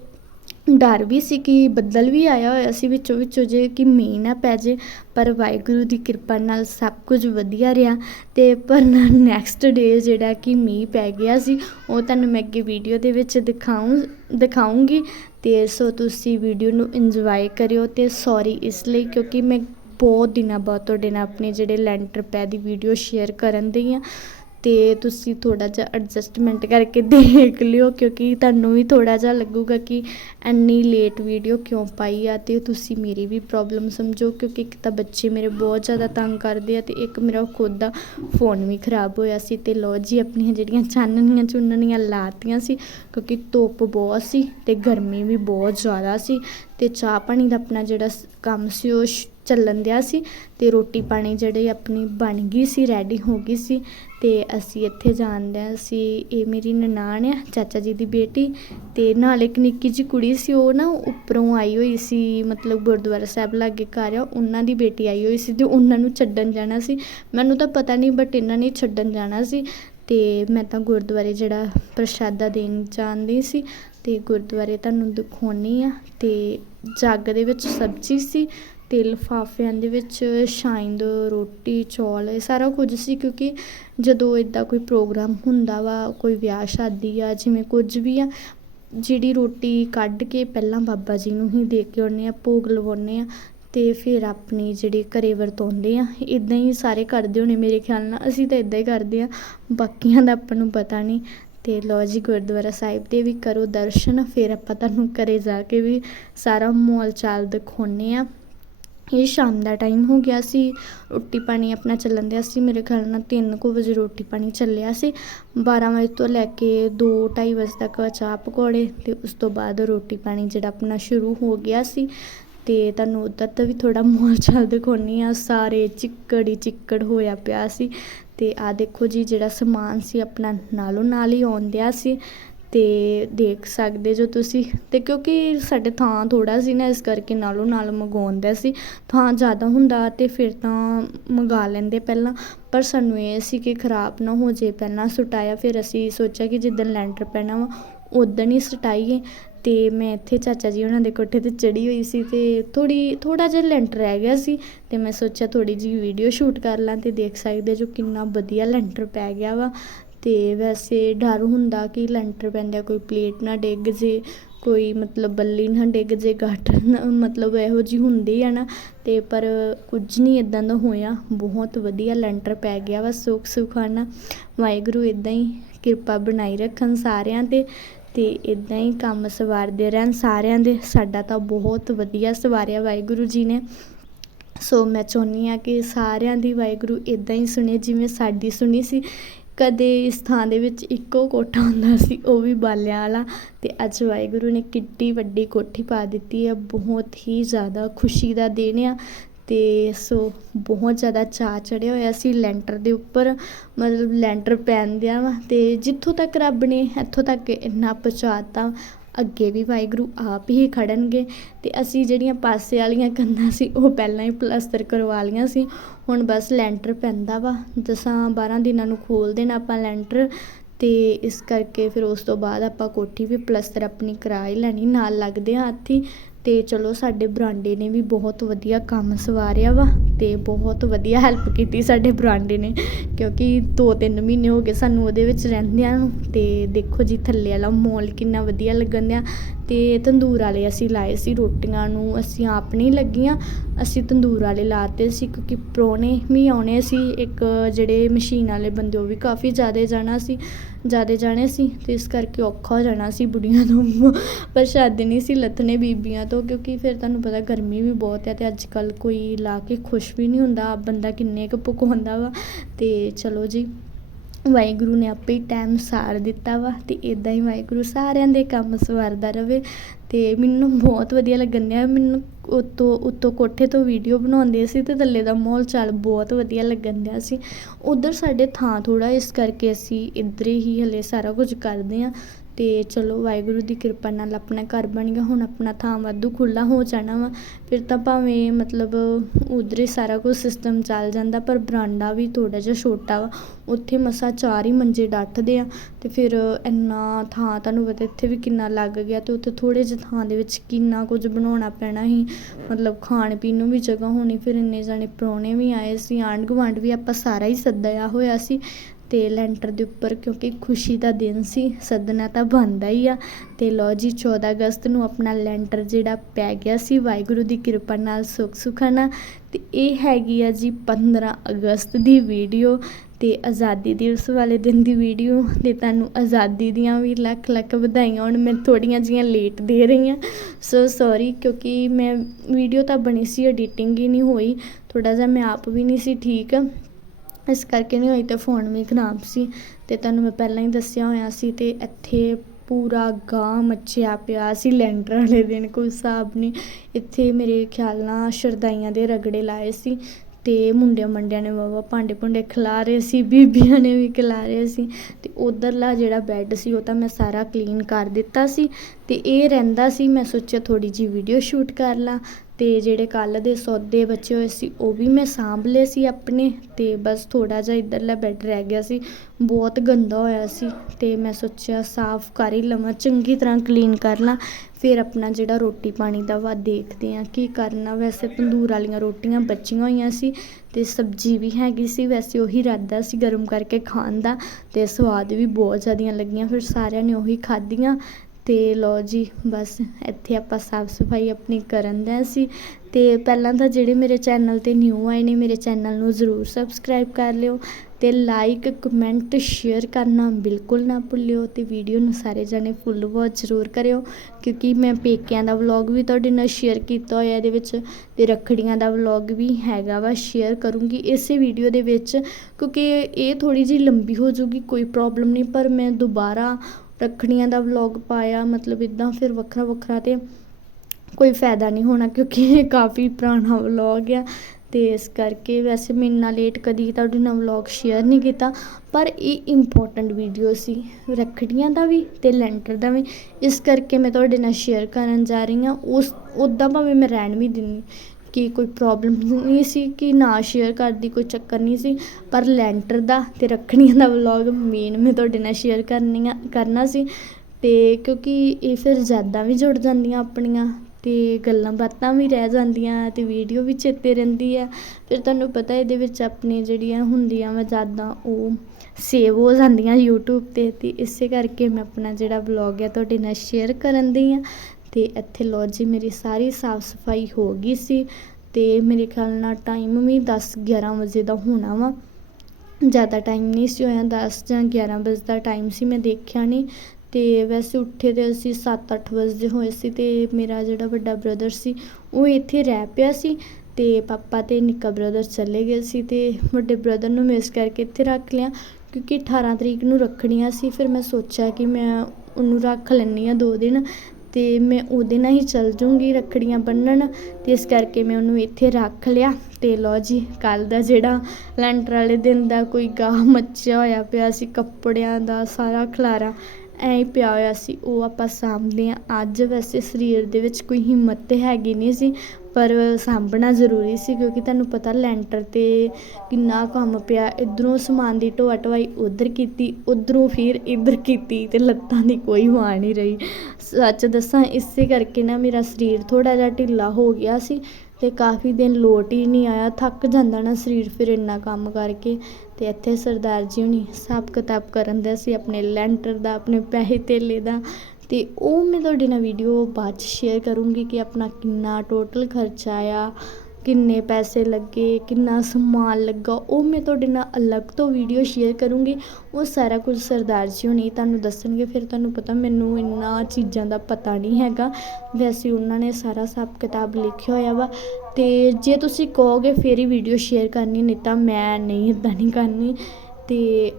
ਡਰ ਵੀ ਸੀ ਕਿ ਬੱਦਲ ਵੀ ਆਇਆ ਹੋਇਆ ਸੀ ਵਿੱਚੋਂ ਵਿੱਚੋਂ ਜੇ ਕਿ ਮੀਂਹ ਨਾ ਪੈ ਜੇ, ਪਰ ਵਾਹਿਗੁਰੂ ਦੀ ਕਿਰਪਾ ਨਾਲ ਸਭ ਕੁਝ ਵਧੀਆ ਰਿਹਾ ਅਤੇ ਪਰ ਨੈਕਸਟ ਡੇ ਜਿਹੜਾ ਕਿ ਮੀਂਹ ਪੈ ਗਿਆ ਸੀ, ਉਹ ਤੁਹਾਨੂੰ ਮੈਂ ਅੱਗੇ ਵੀਡੀਓ ਦੇ ਵਿੱਚ ਦਿਖਾਉਂ ਦਿਖਾਉਂਗੀ ਅਤੇ ਸੋ ਤੁਸੀਂ ਵੀਡੀਓ ਨੂੰ ਇੰਜੋਏ ਕਰਿਓ ਅਤੇ ਸੌਰੀ ਇਸ ਲਈ ਕਿਉਂਕਿ ਮੈਂ ਬਹੁਤ ਦਿਨਾਂ ਬਾਅਦ ਤੁਹਾਡੇ ਨਾਲ ਆਪਣੇ ਜਿਹੜੇ ਲੈਂਟਰ ਪੈ ਦੀ ਵੀਡੀਓ ਸ਼ੇਅਰ ਕਰਨ ਦੀ ਹਾਂ। ਅਤੇ ਤੁਸੀਂ ਥੋੜ੍ਹਾ ਜਿਹਾ ਐਡਜਸਟਮੈਂਟ ਕਰਕੇ ਦੇਖ ਲਿਓ, ਕਿਉਂਕਿ ਤੁਹਾਨੂੰ ਵੀ ਥੋੜ੍ਹਾ ਜਿਹਾ ਲੱਗੂਗਾ ਕਿ ਇੰਨੀ ਲੇਟ ਵੀਡੀਓ ਕਿਉਂ ਪਾਈ ਆ ਅਤੇ ਤੁਸੀਂ ਮੇਰੀ ਵੀ ਪ੍ਰੋਬਲਮ ਸਮਝੋ, ਕਿਉਂਕਿ ਇੱਕ ਤਾਂ ਬੱਚੇ ਮੇਰੇ ਬਹੁਤ ਜ਼ਿਆਦਾ ਤੰਗ ਕਰਦੇ ਆ ਅਤੇ ਇੱਕ ਮੇਰਾ ਖੁਦ ਦਾ ਫੋਨ ਵੀ ਖਰਾਬ ਹੋਇਆ ਸੀ ਅਤੇ ਲੋ ਜੀ, ਆਪਣੀਆਂ ਜਿਹੜੀਆਂ ਚਾਨਣੀਆਂ ਚੁੰਨਣੀਆਂ ਲਾਤੀਆਂ ਸੀ, ਕਿਉਂਕਿ ਧੁੱਪ ਬਹੁਤ ਸੀ ਅਤੇ ਗਰਮੀ ਵੀ ਬਹੁਤ ਜ਼ਿਆਦਾ ਸੀ ਅਤੇ ਚਾਹ ਪਾਣੀ ਦਾ ਆਪਣਾ ਜਿਹੜਾ ਸ- ਕੰਮ ਸੀ ਉਹ ਸ਼- ਚੱਲਣ ਦਿਆ ਸੀ ਤੇ ਰੋਟੀ ਪਾਣੀ ਜਿਹੜੇ ਆਪਣੀ ਬਣ ਗਈ ਸੀ ਰੈਡੀ ਹੋ ਗਈ ਸੀ ਤੇ ਅਸੀਂ ਇੱਥੇ ਜਾਣਦੇ ਜਾਂਦੇ ਸੀ। ਇਹ ਮੇਰੀ ਨਨਾਣ ਆ, ਚਾਚਾ ਜੀ ਦੀ ਬੇਟੀ ਤੇ ਨਾਲ ਇੱਕ ਨਿੱਕੀ ਜਿਹੀ ਕੁੜੀ ਸੀ, ਉਹ ਨਾ ਉੱਪਰੋਂ ਆਈ ਹੋਈ ਸੀ, ਮਤਲਬ ਗੁਰਦੁਆਰਾ ਸਾਹਿਬ ਲਾਗੇ ਘਰ ਆ, ਉਹਨਾਂ ਦੀ ਬੇਟੀ ਆਈ ਹੋਈ ਸੀ ਤੇ ਉਹਨਾਂ ਨੂੰ ਛੱਡਣ ਜਾਣਾ ਸੀ। ਮੈਨੂੰ ਤਾਂ ਪਤਾ ਨਹੀਂ ਬਟ ਇਹਨਾਂ ਨੇ ਛੱਡਣ ਜਾਣਾ ਸੀ ਤੇ ਮੈਂ ਤਾਂ ਗੁਰਦੁਆਰੇ ਜਿਹੜਾ ਪ੍ਰਸ਼ਾਦਾ ਦੇਣ ਜਾਂਦੀ ਸੀ ਤੇ ਗੁਰਦੁਆਰੇ ਤੁਹਾਨੂੰ ਦਿਖਾਉਣੀ ਆ ਤੇ ਜੱਗ ਦੇ ਵਿੱਚ ਸਬਜ਼ੀ ਸੀ ਅਤੇ ਲਿਫਾਫਿਆਂ ਦੇ ਵਿੱਚ, ਸ਼ਾਇਦ ਰੋਟੀ, ਚੌਲ, ਇਹ ਸਾਰਾ ਕੁਝ ਸੀ ਕਿਉਂਕਿ ਜਦੋਂ ਇੱਦਾਂ ਕੋਈ ਪ੍ਰੋਗਰਾਮ ਹੁੰਦਾ ਵਾ, ਕੋਈ ਵਿਆਹ ਸ਼ਾਦੀ ਆ, ਜਿਵੇਂ ਕੁਝ ਵੀ ਆ, ਜਿਹੜੀ ਰੋਟੀ ਕੱਢ ਕੇ ਪਹਿਲਾਂ ਬਾਬਾ ਜੀ ਨੂੰ ਹੀ ਦੇ ਕੇ ਆਉਂਦੇ ਹਾਂ ਭੋਗ ਲਵਾਉਂਦੇ ਹਾਂ ਅਤੇ ਫਿਰ ਆਪਣੀ ਜਿਹੜੀ ਘਰੇ ਵਰਤਾਉਂਦੇ ਹਾਂ ਇੱਦਾਂ ਹੀ ਸਾਰੇ ਕਰਦੇ ਹੋਣੇ ਮੇਰੇ ਖਿਆਲ ਨਾਲ, ਅਸੀਂ ਤਾਂ ਇੱਦਾਂ ਹੀ ਕਰਦੇ ਹਾਂ ਬਾਕੀਆਂ ਦਾ ਆਪਾਂ ਨੂੰ ਪਤਾ ਨਹੀਂ ਅਤੇ ਲਓ ਜੀ ਗੁਰਦੁਆਰਾ ਸਾਹਿਬ ਦੇ ਵੀ ਕਰੋ ਦਰਸ਼ਨ, ਫਿਰ ਆਪਾਂ ਤੁਹਾਨੂੰ ਘਰੇ ਜਾ ਕੇ ਵੀ ਸਾਰਾ ਮਾਹੌਲ ਚਾਲ ਦਿਖਾਉਂਦੇ ਹਾਂ ਇਹ ਸ਼ਾਮ ਦਾ ਟਾਈਮ ਹੋ ਗਿਆ ਸੀ, ਰੋਟੀ ਪਾਣੀ ਆਪਣਾ ਚੱਲਣ ਦਿਆ ਸੀ, ਮੇਰੇ ਖਿਆਲ ਨਾਲ ਤਿੰਨ ਕੁ ਵਜੇ ਰੋਟੀ ਪਾਣੀ ਚੱਲਿਆ ਸੀ। 12 ਵਜੇ ਤੋਂ ਲੈ ਕੇ 2:30 ਵਜੇ ਤੱਕ ਚਾਹ ਪਕੌੜੇ ਤੇ ਉਸ ਤੋਂ ਬਾਅਦ ਰੋਟੀ ਪਾਣੀ ਜਿਹੜਾ ਆਪਣਾ ਸ਼ੁਰੂ ਹੋ ਗਿਆ ਸੀ। ਤੇ ਤੁਹਾਨੂੰ ਉੱਧਰ ਦਾ ਵੀ ਥੋੜਾ ਮਾਹੌਲ ਚਾਲ ਦਿਖਾਉਂਦੀ ਆ ਸਾਰੇ ਚਿੱਕੜ ਹੀ ਚਿੱਕੜ ਹੋਇਆ ਪਿਆ ਸੀ। ਤੇ ਆ ਦੇਖੋ ਜੀ, ਜਿਹੜਾ ਸਮਾਨ ਸੀ ਆਪਣਾ ਨਾਲੋਂ ਨਾਲ ਹੀ ਆਉਂਦਿਆ ਸੀ। ਤੇ ਦੇਖ ਸਕਦੇ ਜੋ ਤੁਸੀਂ। ਅਤੇ ਕਿਉਂਕਿ ਸਾਡੇ ਥਾਂ ਥੋੜ੍ਹਾ ਸੀ ਨਾ, ਇਸ ਕਰਕੇ ਨਾਲੋਂ ਨਾਲ ਮੰਗਵਾਉਂਦਾ ਸੀ। ਥਾਂ ਜ਼ਿਆਦਾ ਹੁੰਦਾ ਤੇ ਫਿਰ ਤਾਂ ਮੰਗਵਾ ਲੈਂਦੇ ਪਹਿਲਾਂ। ਪਰ ਸਾਨੂੰ ਇਹ ਸੀ ਕਿ ਖਰਾਬ ਨਾ ਹੋ ਜੇ ਪਹਿਲਾਂ ਸੁਟਾਇਆ, ਫਿਰ ਅਸੀਂ ਸੋਚਿਆ ਕਿ ਜਿੱਦਣ ਲੈਂਟਰ ਪੈਣਾ ਵਾ ਉੱਦਣ ਹੀ ਸੁਟਾਈਏ। ਅਤੇ ਮੈਂ ਇੱਥੇ ਚਾਚਾ ਜੀ ਉਹਨਾਂ ਦੇ ਕੋਠੇ ਤੇ ਚੜ੍ਹੀ ਹੋਈ ਸੀ ਅਤੇ ਥੋੜ੍ਹੀ, ਥੋੜ੍ਹਾ ਜਿਹਾ ਲੈਂਟਰ ਰਹਿ ਗਿਆ ਸੀ। ਅਤੇ ਮੈਂ ਸੋਚਿਆ ਥੋੜ੍ਹੀ ਜਿਹੀ ਵੀਡੀਓ ਸ਼ੂਟ ਕਰ ਲਾਂ ਅਤੇ ਦੇਖ ਸਕਦੇ ਜੋ ਕਿੰਨਾ ਵਧੀਆ ਲੈਂਟਰ ਪੈ ਗਿਆ ਵਾ। ਅਤੇ ਵੈਸੇ ਡਰ ਹੁੰਦਾ ਕਿ ਲੈਂਟਰ ਪੈਂਦਿਆਂ ਕੋਈ ਪਲੇਟ ਨਾ ਡਿੱਗ ਜੇ, ਕੋਈ ਮਤਲਬ ਬੱਲੀ ਨਾ ਡਿੱਗ ਜੇ, ਗੱਟ ਨਾ- ਮਤਲਬ ਇਹੋ ਜਿਹੀ ਹੁੰਦੀ ਆ ਨਾ। ਅਤੇ ਪਰ ਕੁਝ ਨਹੀਂ ਇੱਦਾਂ ਦਾ ਹੋਇਆ। ਬਹੁਤ ਵਧੀਆ ਲੈਂਟਰ ਪੈ ਗਿਆ ਵਾ, ਸੁੱਖ ਸੁਖਾਨਾ। ਵਾਹਿਗੁਰੂ ਇੱਦਾਂ ਹੀ ਕਿਰਪਾ ਬਣਾਈ ਰੱਖਣ ਸਾਰਿਆਂ ਤੇ ਅਤੇ ਇੱਦਾਂ ਹੀ ਕੰਮ ਸਵਾਰਦੇ ਰਹਿਣ ਸਾਰਿਆਂ ਦੇ। ਸਾਡਾ ਤਾਂ ਬਹੁਤ ਵਧੀਆ ਸਵਾਰਿਆ ਵਾਹਿਗੁਰੂ ਜੀ ਨੇ। ਸੋ ਮੈਂ ਚਾਹੁੰਦੀ ਹਾਂ ਕਿ ਸਾਰਿਆਂ ਦੀ ਵਾਹਿਗੁਰੂ ਇਦਾਂ ਹੀ ਸੁਣੇ, ਜਿਵੇਂ ਸਾਡੀ ਸੁਣੀ ਸੀ। ਕਦੇ ਇਸ ਥਾਂ ਦੇ ਵਿੱਚ ਇੱਕੋ ਕੋਠਾ ਹੁੰਦਾ ਸੀ, ਉਹ ਵੀ ਬਾਲਿਆਂ ਵਾਲਾ। ਅਤੇ ਅੱਜ ਵਾਹਿਗੁਰੂ ਨੇ ਕਿੱਡੀ ਵੱਡੀ ਕੋਠੀ ਪਾ ਦਿੱਤੀ ਹੈ, ਬਹੁਤ ਹੀ ਜ਼ਿਆਦਾ ਖੁਸ਼ੀ ਦਾ ਦਿਨ ਆ। ਅਤੇ ਸੋ ਬਹੁਤ ਜ਼ਿਆਦਾ ਚਾਅ ਚੜਿਆ ਹੋਇਆ ਸੀ ਲੈਂਟਰ ਦੇ ਉੱਪਰ, ਮਤਲਬ ਲੈਂਟਰ ਪੈਣ ਦਿਆ ਵਾ। ਅਤੇ ਜਿੱਥੋਂ ਤੱਕ ਰੱਬ ਨੇ ਇੱਥੋਂ ਤੱਕ ਇੰਨਾ ਪਹੁੰਚਾਤਾ ਅੱਗੇ ਵੀ ਵਾਹਿਗੁਰੂ ਆਪ ਹੀ ਖੜਨਗੇ ਅਤੇ ਅਸੀਂ ਜਿਹੜੀਆਂ ਪਾਸੇ ਵਾਲੀਆਂ ਕੰਧਾਂ ਸੀ, ਉਹ ਪਹਿਲਾਂ ਹੀ ਪਲਸਤਰ ਕਰਵਾ ਲਈਆਂ ਸੀ। ਹੁਣ ਬਸ ਲੈਂਟਰ ਪੈਂਦਾ ਵਾ। ਦਸਾਂ 12 ਦਿਨਾਂ ਨੂੰ ਖੋਲ੍ਹ ਦੇਣਾ ਆਪਾਂ ਲੈਂਟਰ ਅਤੇ ਇਸ ਕਰਕੇ ਫਿਰ ਉਸ ਤੋਂ ਬਾਅਦ ਆਪਾਂ ਕੋਠੀ ਵੀ ਪਲਸਤਰ ਆਪਣੀ ਕਰਾ ਹੀ ਲੈਣੀ, ਨਾਲ ਲੱਗਦੇ ਆ ਹੱਥੀ ਤੇ ਚਲੋ ਸਾਡੇ ਬਰਾਂਡੇ ਨੇ ਵੀ ਬਹੁਤ ਵਧੀਆ ਕੰਮ ਸਵਾਰਿਆ ਵਾ ਤੇ ਬਹੁਤ ਵਧੀਆ ਹੈਲਪ ਕੀਤੀ ਸਾਡੇ ਬਰਾਂਡੇ ਨੇ, ਕਿਉਂਕਿ 2-3 ਮਹੀਨੇ ਹੋ ਗਏ ਸਾਨੂੰ ਉਹਦੇ ਵਿੱਚ ਰਹਿੰਦਿਆਂ ਨੂੰ ਤੇ ਦੇਖੋ ਜੀ ਥੱਲੇ ਵਾਲਾ ਮੋਲ ਕਿੰਨਾ ਵਧੀਆ ਲੱਗਣ ਦਿਆ। ਤੇ ਤੰਦੂਰ ਵਾਲੇ ਅਸੀਂ ਲਾਏ ਸੀ ਰੋਟੀਆਂ ਨੂੰ, ਅਸੀਂ ਆਪ ਨਹੀਂ ਲੱਗੀਆਂ, ਅਸੀਂ ਤੰਦੂਰ ਵਾਲੇ ਲਾਤੇ ਸੀ ਕਿਉਂਕਿ ਪ੍ਰਾਹੁਣੇ ਵੀ ਆਉਣੇ ਸੀ, ਇੱਕ ਜਿਹੜੇ ਮਸ਼ੀਨ ਵਾਲੇ ਬੰਦੇ ਉਹ ਵੀ ਕਾਫੀ ਜ਼ਿਆਦਾ ਜਾਣਾ ਸੀ, ਜ਼ਿਆਦਾ ਜਾਣੇ ਸੀ ਤੇ ਇਸ ਕਰਕੇ ਔਖਾ ਹੋ ਜਾਣਾ ਸੀ ਬੁੜੀਆਂ ਤੋਂ ਪ੍ਰਸ਼ਾਦੇ ਨਹੀਂ ਸੀ ਲੱਥਣੇ ਬੀਬੀਆਂ ਤੋਂ ਕਿਉਂਕਿ ਫਿਰ ਤੁਹਾਨੂੰ ਪਤਾ ਗਰਮੀ ਵੀ ਬਹੁਤ ਹੈ ਤੇ ਅੱਜ ਕੱਲ ਕੋਈ ਲਾ ਕੇ ਖੁਸ਼ ਵੀ ਨਹੀਂ ਹੁੰਦਾ ਬੰਦਾ ਕਿੰਨੇ ਕੁ ਪਕਾਉਂਦਾ ਵਾ ਤੇ ਚਲੋ ਜੀ। ਵਾਹਿਗੁਰੂ ਨੇ ਆਪੇ ਟਾਈਮ ਸਾਰ ਦਿੱਤਾ ਵਾ ਤੇ ਇਦਾਂ ਹੀ ਵਾਹਿਗੁਰੂ ਸਾਰਿਆਂ ਦੇ ਕੰਮ ਸਵਾਰਦਾ ਰਵੇ ਤੇ ਮੈਨੂੰ ਬਹੁਤ ਵਧੀਆ ਲੱਗਣ ਡਿਆ। ਮੈਨੂੰ ਉੱਤੋਂ ਉੱਤੋਂ ਕੋਠੇ ਤੋਂ ਵੀਡੀਓ ਬਣਾਉਂਦੇ ਸੀ ਤੇ ਥੱਲੇ ਦਾ ਮਾਹੌਲ ਚੱਲ ਬਹੁਤ ਵਧੀਆ ਲੱਗਣ ਡਿਆ ਸੀ। ਉਧਰ ਸਾਡੇ ਥਾਂ ਥੋੜਾ ਇਸ ਕਰਕੇ ਅਸੀਂ ਇੱਧਰ ਹੀ ਹਲੇ ਸਾਰਾ ਕੁਝ ਕਰਦੇ ਆ ਅਤੇ ਚਲੋ ਵਾਹਿਗੁਰੂ ਦੀ ਕਿਰਪਾ ਨਾਲ ਆਪਣਾ ਘਰ ਬਣ ਗਿਆ, ਹੁਣ ਆਪਣਾ ਥਾਂ ਵਾਧੂ ਖੁੱਲ੍ਹਾ ਹੋ ਜਾਣਾ ਵਾ। ਫਿਰ ਤਾਂ ਭਾਵੇਂ ਮਤਲਬ ਉੱਧਰ ਹੀ ਸਾਰਾ ਕੁਝ ਸਿਸਟਮ ਚੱਲ ਜਾਂਦਾ, ਪਰ ਬਰਾਂਡਾ ਵੀ ਥੋੜ੍ਹਾ ਜਿਹਾ ਛੋਟਾ ਵਾ। ਉੱਥੇ ਮਸਾਂ ਚਾਰ ਹੀ ਮੰਜੇ ਡੱਠਦੇ ਆ ਅਤੇ ਫਿਰ ਇੰਨਾ ਥਾਂ ਤੁਹਾਨੂੰ ਪਤਾ ਇੱਥੇ ਵੀ ਕਿੰਨਾ ਲੱਗ ਗਿਆ ਅਤੇ ਉੱਥੇ ਥੋੜ੍ਹੇ ਜਿਹੇ ਥਾਂ ਦੇ ਵਿੱਚ ਕਿੰਨਾ ਕੁਝ ਬਣਾਉਣਾ ਪੈਣਾ ਸੀ। ਮਤਲਬ ਖਾਣ ਪੀਣ ਨੂੰ ਵੀ ਜਗ੍ਹਾ ਹੋਣੀ, ਫਿਰ ਇੰਨੇ ਜਾਣੇ ਪ੍ਰਾਹੁਣੇ ਵੀ ਆਏ ਸੀ, ਆਂਢ ਗੁਆਂਢ ਵੀ ਆਪਾਂ ਸਾਰਾ ਹੀ ਸੱਦਿਆ ਹੋਇਆ ਸੀ। ਤੇ ਲੈਂਟਰ ਦੇ ਉੱਪਰ ਕਿਉਂਕਿ ਖੁਸ਼ੀ ਦਾ ਦਿਨ ਸੀ, ਸੱਦਣਾ ਤਾਂ ਬਣਦਾ ਹੀ ਆ। ਤੇ ਲਓ ਜੀ 14 ਅਗਸਤ ਨੂੰ ਆਪਣਾ ਲੈਂਟਰ ਜਿਹੜਾ ਪੈ ਗਿਆ ਸੀ, ਵਾਹਿਗੁਰੂ ਦੀ ਕਿਰਪਾ ਨਾਲ ਸੁੱਖ ਸੁਖਾਨਾ। ਤੇ ਇਹ ਹੈਗੀ ਆ ਜੀ 15 ਅਗਸਤ ਦੀ ਵੀਡੀਓ ਤੇ ਆਜ਼ਾਦੀ ਦਿਵਸ ਵਾਲੇ ਦਿਨ ਦੀ ਵੀਡੀਓ ਤੇ ਤੁਹਾਨੂੰ ਆਜ਼ਾਦੀ ਦੀਆਂ ਵੀ ਲੱਖ ਲੱਖ ਵਧਾਈਆਂ। ਹੁਣ ਮੈਂ ਥੋੜੀਆਂ ਜੀਆਂ ਲੇਟ ਦੇ ਰਹੀ ਹਾਂ। ਸੋ ਸੌਰੀ ਕਿਉਂਕਿ ਮੈਂ ਵੀਡੀਓ ਤਾਂ ਬਣੀ ਸੀ ਐਡੀਟਿੰਗ ਹੀ ਨਹੀਂ ਹੋਈ। ਥੋੜਾ ਜਿਹਾ ਮੈਂ ਆਪ ਵੀ ਨਹੀਂ ਸੀ ਠੀਕ। ਇਸ ਕਰਕੇ ਨਹੀਂ ਹੋਈ ਤਾਂ ਫੋਨ ਵੀ ਖਰਾਬ ਸੀ ਅਤੇ ਤੁਹਾਨੂੰ ਮੈਂ ਪਹਿਲਾਂ ਹੀ ਦੱਸਿਆ ਹੋਇਆ ਸੀ ਅਤੇ ਇੱਥੇ ਪੂਰਾ ਗਾਂ ਮੱਚਿਆ ਪਿਆ ਸੀ, ਲੈਂਟਰ ਵਾਲੇ ਦਿਨ ਕੋਈ ਹਿਸਾਬ ਨਹੀਂ। ਇੱਥੇ ਮੇਰੇ ਖਿਆਲ ਨਾਲ ਸ਼ਰਦਾਈਆਂ ਦੇ ਰਗੜੇ ਲਾਏ ਸੀ ਤੇ ਮੁੰਡਿਆਂ ਮੰਡਿਆਂ ਨੇ ਵਾਵਾ ਭਾਂਡੇ ਭੁੰਡੇ ਖਿਲਾ ਰਹੇ ਸੀ, ਬੀਬੀਆਂ ਨੇ ਵੀ ਖਿਲਾ ਰਹੇ ਸੀ ਤੇ ਉਧਰਲਾ ਜਿਹੜਾ ਬੈੱਡ ਸੀ ਉਹ ਤਾਂ ਮੈਂ ਸਾਰਾ ਕਲੀਨ ਕਰ ਦਿੱਤਾ ਸੀ ਤੇ ਇਹ ਰਹਿੰਦਾ ਸੀ, ਮੈਂ ਸੋਚਿਆ ਥੋੜੀ ਜੀ ਵੀਡੀਓ ਸ਼ੂਟ ਕਰ ਲਾਂ ਤੇ ਜਿਹੜੇ ਕੱਲ ਦੇ ਸੌਦੇ ਬਚੇ ਹੋਏ ਸੀ, ਉਹ ਵੀ ਮੈਂ ਸਾਂਭ ਲਏ ਸੀ ਆਪਣੇ ਤੇ ਬਸ ਥੋੜਾ ਜਿਹਾ ਇਧਰਲਾ ਬੈੱਡ ਰਹਿ ਗਿਆ ਸੀ, ਬਹੁਤ ਗੰਦਾ ਹੋਇਆ ਸੀ ਤੇ ਮੈਂ ਸੋਚਿਆ ਸਾਫ਼ ਕਰ ਹੀ ਲਵਾਂ, ਚੰਗੀ ਤਰ੍ਹਾਂ ਕਲੀਨ ਕਰ ਲਾਂ ਫਿਰ ਆਪਣਾ ਜਿਹੜਾ ਰੋਟੀ ਪਾਣੀ ਦਾ ਵਾ ਦੇਖਦੇ ਹਾਂ ਕੀ ਕਰਨਾ। ਵੈਸੇ ਤੰਦੂਰ ਵਾਲੀਆਂ ਰੋਟੀਆਂ ਬਚੀਆਂ ਹੋਈਆਂ ਸੀ ਅਤੇ ਸਬਜ਼ੀ ਵੀ ਹੈਗੀ ਸੀ। ਵੈਸੇ ਉਹੀ ਇਰਾਦਾ ਸੀ ਗਰਮ ਕਰਕੇ ਖਾਣ ਦਾ ਅਤੇ ਸਵਾਦ ਵੀ ਬਹੁਤ ਜ਼ਿਆਦੀਆਂ ਲੱਗੀਆਂ। ਫਿਰ ਸਾਰਿਆਂ ਨੇ ਉਹੀ ਖਾਧੀਆਂ ਅਤੇ ਲਓ ਜੀ, ਬਸ ਇੱਥੇ ਆਪਾਂ ਸਾਫ਼ ਸਫ਼ਾਈ ਆਪਣੀ ਕਰਨ ਦੇ ਸੀ ਅਤੇ ਪਹਿਲਾਂ ਤਾਂ ਜਿਹੜੇ ਮੇਰੇ ਚੈਨਲ ਤੇ ਨਿਊ ਆਏ ਨੇ, ਮੇਰੇ ਚੈਨਲ ਨੂੰ ਜ਼ਰੂਰ ਸਬਸਕ੍ਰਾਈਬ ਕਰ ਲਿਓ ਅਤੇ ਲਾਈਕ ਕਮੈਂਟ ਸ਼ੇਅਰ ਕਰਨਾ ਬਿਲਕੁਲ ਨਾ ਭੁੱਲਿਓ ਅਤੇ ਵੀਡੀਓ ਨੂੰ ਸਾਰੇ ਜਣੇ ਫੁੱਲ ਵਾਚ ਜ਼ਰੂਰ ਕਰਿਓ ਕਿਉਂਕਿ ਮੈਂ ਪੇਕਿਆਂ ਦਾ ਵਲੌਗ ਵੀ ਤੁਹਾਡੇ ਨਾਲ ਸ਼ੇਅਰ ਕੀਤਾ ਹੋਇਆ ਇਹਦੇ ਵਿੱਚ ਅਤੇ ਰੱਖੜੀਆਂ ਦਾ ਵਲੌਗ ਵੀ ਹੈਗਾ ਵਾ ਸ਼ੇਅਰ ਕਰੂੰਗੀ ਇਸੇ ਵੀਡੀਓ ਦੇ ਵਿੱਚ ਕਿਉਂਕਿ ਇਹ ਥੋੜੀ ਜਿਹੀ ਲੰਬੀ ਹੋ ਜਾਊਗੀ, ਕੋਈ ਪ੍ਰੋਬਲਮ ਨਹੀਂ, ਪਰ ਮੈਂ ਦੁਬਾਰਾ ਰੱਖੜੀਆਂ ਦਾ ਵਲੌਗ ਪਾਇਆ, ਮਤਲਬ ਇਦਾਂ ਫਿਰ ਵੱਖਰਾ ਵੱਖਰਾ ਤੇ ਕੋਈ ਫਾਇਦਾ ਨਹੀਂ ਹੋਣਾ ਕਿਉਂਕਿ ਇਹ ਕਾਫੀ ਪੁਰਾਣਾ ਵਲੌਗ ਆ ਤੇ ਇਸ ਕਰਕੇ ਵੈਸੇ ਮੈਂ ਇੰਨਾ ਲੇਟ ਕਦੀ ਤੁਹਾਡੇ ਨਾਲ ਵਲੌਗ ਸ਼ੇਅਰ ਨਹੀਂ ਕੀਤਾ, ਪਰ ਇਹ ਇੰਪੋਰਟੈਂਟ ਵੀਡੀਓ ਸੀ, ਰੱਖੜੀਆਂ ਦਾ ਵੀ ਤੇ ਲੈਂਟਰ ਦਾ ਵੀ। ਇਸ ਕਰਕੇ ਮੈਂ ਤੁਹਾਡੇ ਨਾਲ ਸ਼ੇਅਰ ਕਰਨ ਜਾ ਰਹੀ ਹਾਂ, ਉਸ ਉੱਦਾਂ ਭਾਵੇਂ ਮੈਂ ਰਹਿਣ ਵੀ ਦਿੰਦੀ। ਕਿ ਕੋਈ ਪ੍ਰੋਬਲਮ ਨਹੀਂ ਸੀ ਕਿ ਨਾ ਸ਼ੇਅਰ ਕਰਦੀ ਕੋਈ ਚੱਕਰ ਨਹੀਂ ਸੀ, ਪਰ ਲੈਂਟਰ ਦਾ ਅਤੇ ਰੱਖੜੀਆਂ ਦਾ ਵਲੋਗ ਮੇਨ ਮੈਂ ਤੁਹਾਡੇ ਨਾਲ ਸ਼ੇਅਰ ਕਰਨੀਆਂ, ਕਰਨਾ ਸੀ। ਅਤੇ ਕਿਉਂਕਿ ਇਹ ਫਿਰ ਯਾਦਾਂ ਵੀ ਜੁੜ ਜਾਂਦੀਆਂ ਆਪਣੀਆਂ ਅਤੇ ਗੱਲਾਂ ਬਾਤਾਂ ਵੀ ਰਹਿ ਜਾਂਦੀਆਂ ਅਤੇ ਵੀਡੀਓ ਵੀ ਚੇਤੇ ਰਹਿੰਦੀ ਆ। ਫਿਰ ਤੁਹਾਨੂੰ ਪਤਾ ਇਹਦੇ ਵਿੱਚ ਆਪਣੀ ਜਿਹੜੀਆਂ ਹੁੰਦੀਆਂ ਵਾ ਯਾਦਾਂ, ਉਹ ਸੇਵ ਹੋ ਜਾਂਦੀਆਂ YouTube ਤੇ ਅਤੇ ਇਸੇ ਕਰਕੇ ਮੈਂ ਆਪਣਾ ਜਿਹੜਾ ਵਲੌਗ ਹੈ ਤੁਹਾਡੇ ਨਾਲ ਸ਼ੇਅਰ ਕਰਨ ਦੀ ਆ। ਅਤੇ ਇੱਥੇ ਲੋ ਜੀ ਮੇਰੀ ਸਾਰੀ ਸਾਫ਼ ਸਫ਼ਾਈ ਹੋ ਗਈ ਸੀ ਅਤੇ ਮੇਰੇ ਖਿਆਲ ਨਾਲ ਟਾਈਮ ਵੀ 10 11 ਵਜੇ ਦਾ ਹੋਣਾ ਵਾ। ਜ਼ਿਆਦਾ ਟਾਈਮ ਨਹੀਂ ਸੀ ਹੋਇਆ, ਦਸ ਜਾਂ 11 ਵਜੇ ਦਾ ਟਾਈਮ ਸੀ, ਮੈਂ ਦੇਖਿਆ ਨਹੀਂ। ਅਤੇ ਵੈਸੇ ਉੱਠੇ ਤਾਂ ਅਸੀਂ 7-8 ਵਜੇ ਹੋਏ ਸੀ ਅਤੇ ਮੇਰਾ ਜਿਹੜਾ ਵੱਡਾ ਬ੍ਰਦਰ ਸੀ, ਉਹ ਇੱਥੇ ਰਹਿ ਪਿਆ ਸੀ ਅਤੇ ਪਾਪਾ ਅਤੇ ਨਿੱਕਾ ਬ੍ਰਦਰ ਚਲੇ ਗਏ ਸੀ ਅਤੇ ਵੱਡੇ ਬ੍ਰਦਰ ਨੂੰ ਮੈਂ ਇਸ ਕਰਕੇ ਇੱਥੇ ਰੱਖ ਲਿਆ ਕਿਉਂਕਿ 18 ਤਰੀਕ ਨੂੰ ਰੱਖਣੀਆਂ ਸੀ। ਫਿਰ ਮੈਂ ਸੋਚਿਆ ਕਿ ਮੈਂ ਉਹਨੂੰ ਰੱਖ ਲੈਂਦੀ ਹਾਂ ਦੋ ਦਿਨ ਅਤੇ ਮੈਂ ਉਹਦੇ ਨਾਲ ਹੀ ਚੱਲ ਜੂੰਗੀ ਰੱਖੜੀਆਂ ਬੰਨਣ। ਅਤੇ ਇਸ ਕਰਕੇ ਮੈਂ ਉਹਨੂੰ ਇੱਥੇ ਰੱਖ ਲਿਆ। ਅਤੇ ਲਓ ਜੀ, ਕੱਲ੍ਹ ਦਾ ਜਿਹੜਾ ਲੈਂਟਰ ਵਾਲੇ ਦਿਨ ਦਾ ਕੋਈ ਗਾਹ ਮੱਚਿਆ ਹੋਇਆ ਪਿਆ ਸੀ ਕੱਪੜਿਆਂ ਦਾ, ਸਾਰਾ ਖਿਲਾਰਾ। ਐਂ ਹੀ ਪਿਆ ਹੋਇਆ ਸੀ। ਉਹ ਆਪਾਂ ਸਾਂਭਦੇ ਹਾਂ। ਅੱਜ ਵੈਸੇ ਸਰੀਰ ਦੇ ਵਿੱਚ ਕੋਈ ਹਿੰਮਤ ਤਾਂ ਹੈਗੀ ਨਹੀਂ ਸੀ, ਪਰ ਸਾਂਭਣਾ ਜ਼ਰੂਰੀ ਸੀ ਕਿਉਂਕਿ ਤੁਹਾਨੂੰ ਪਤਾ ਲੈਂਟਰ ਤੇ ਕਿੰਨਾ ਕੰਮ ਪਿਆ। ਇੱਧਰੋਂ ਸਮਾਨ ਦੀ ਢੋਆ ਢਵਾਈ ਉੱਧਰ ਕੀਤੀ, ਉੱਧਰੋਂ ਫਿਰ ਇੱਧਰ ਕੀਤੀ ਅਤੇ ਲੱਤਾਂ ਦੀ ਕੋਈ ਵਾਹ ਨਹੀਂ ਰਹੀ। ਸੱਚ ਦੱਸਾਂ, ਇਸੇ ਕਰਕੇ ਨਾ ਮੇਰਾ ਸਰੀਰ ਥੋੜ੍ਹਾ ਜਿਹਾ ਢਿੱਲਾ ਹੋ ਗਿਆ ਸੀ ਅਤੇ ਕਾਫੀ ਦਿਨ ਲੋਟ ਹੀ ਨਹੀਂ ਆਇਆ। ਥੱਕ ਜਾਂਦਾ ਨਾ ਸਰੀਰ ਫਿਰ ਇੰਨਾ ਕੰਮ ਕਰਕੇ। ਅਤੇ ਇੱਥੇ ਸਰਦਾਰ ਜੀ ਹੁਣੀ ਹਿਸਾਬ ਕਿਤਾਬ ਕਰਨ ਦੇ ਸੀ, ਆਪਣੇ ਲੈਂਟਰ ਦਾ, ਆਪਣੇ ਪੈਸੇ ਧੇਲੇ ਦਾ। ਅਤੇ ਉਹ ਮੈਂ ਤੁਹਾਡੇ ਨਾਲ ਵੀਡੀਓ ਬਾਅਦ ਚ ਸ਼ੇਅਰ ਕਰੂੰਗੀ ਕਿ ਆਪਣਾ ਕਿੰਨਾ ਟੋਟਲ ਖਰਚਾ ਆਇਆ। ਕਿੰਨੇ ਪੈਸੇ ਲੱਗੇ, ਕਿੰਨਾ ਸਮਾਨ ਲੱਗਾ, ਉਹ ਮੈਂ ਤੁਹਾਡੇ ਨਾਲ ਅਲੱਗ ਤੋਂ ਵੀਡੀਓ ਸ਼ੇਅਰ ਕਰੂੰਗੀ। ਉਹ ਸਾਰਾ ਕੁਝ ਸਰਦਾਰ ਜੀ ਹੁਣੀ ਤੁਹਾਨੂੰ ਦੱਸਣਗੇ, ਫਿਰ ਤੁਹਾਨੂੰ ਪਤਾ ਮੈਨੂੰ ਇੰਨਾ ਚੀਜ਼ਾਂ ਦਾ ਪਤਾ ਨਹੀਂ ਹੈਗਾ। ਵੈਸੇ ਉਹਨਾਂ ਨੇ ਸਾਰਾ ਹਿਸਾਬ ਕਿਤਾਬ ਲਿਖਿਆ ਹੋਇਆ ਵਾ। ਤੇ ਜੇ ਤੁਸੀਂ ਕਹੋਗੇ ਫਿਰ ਹੀ ਵੀਡੀਓ ਸ਼ੇਅਰ ਕਰਨੀ, ਨਹੀਂ ਤਾਂ ਮੈਂ ਨਹੀਂ ਇਦਾਂ ਨਹੀਂ ਕਰਨੀ। ਤੇ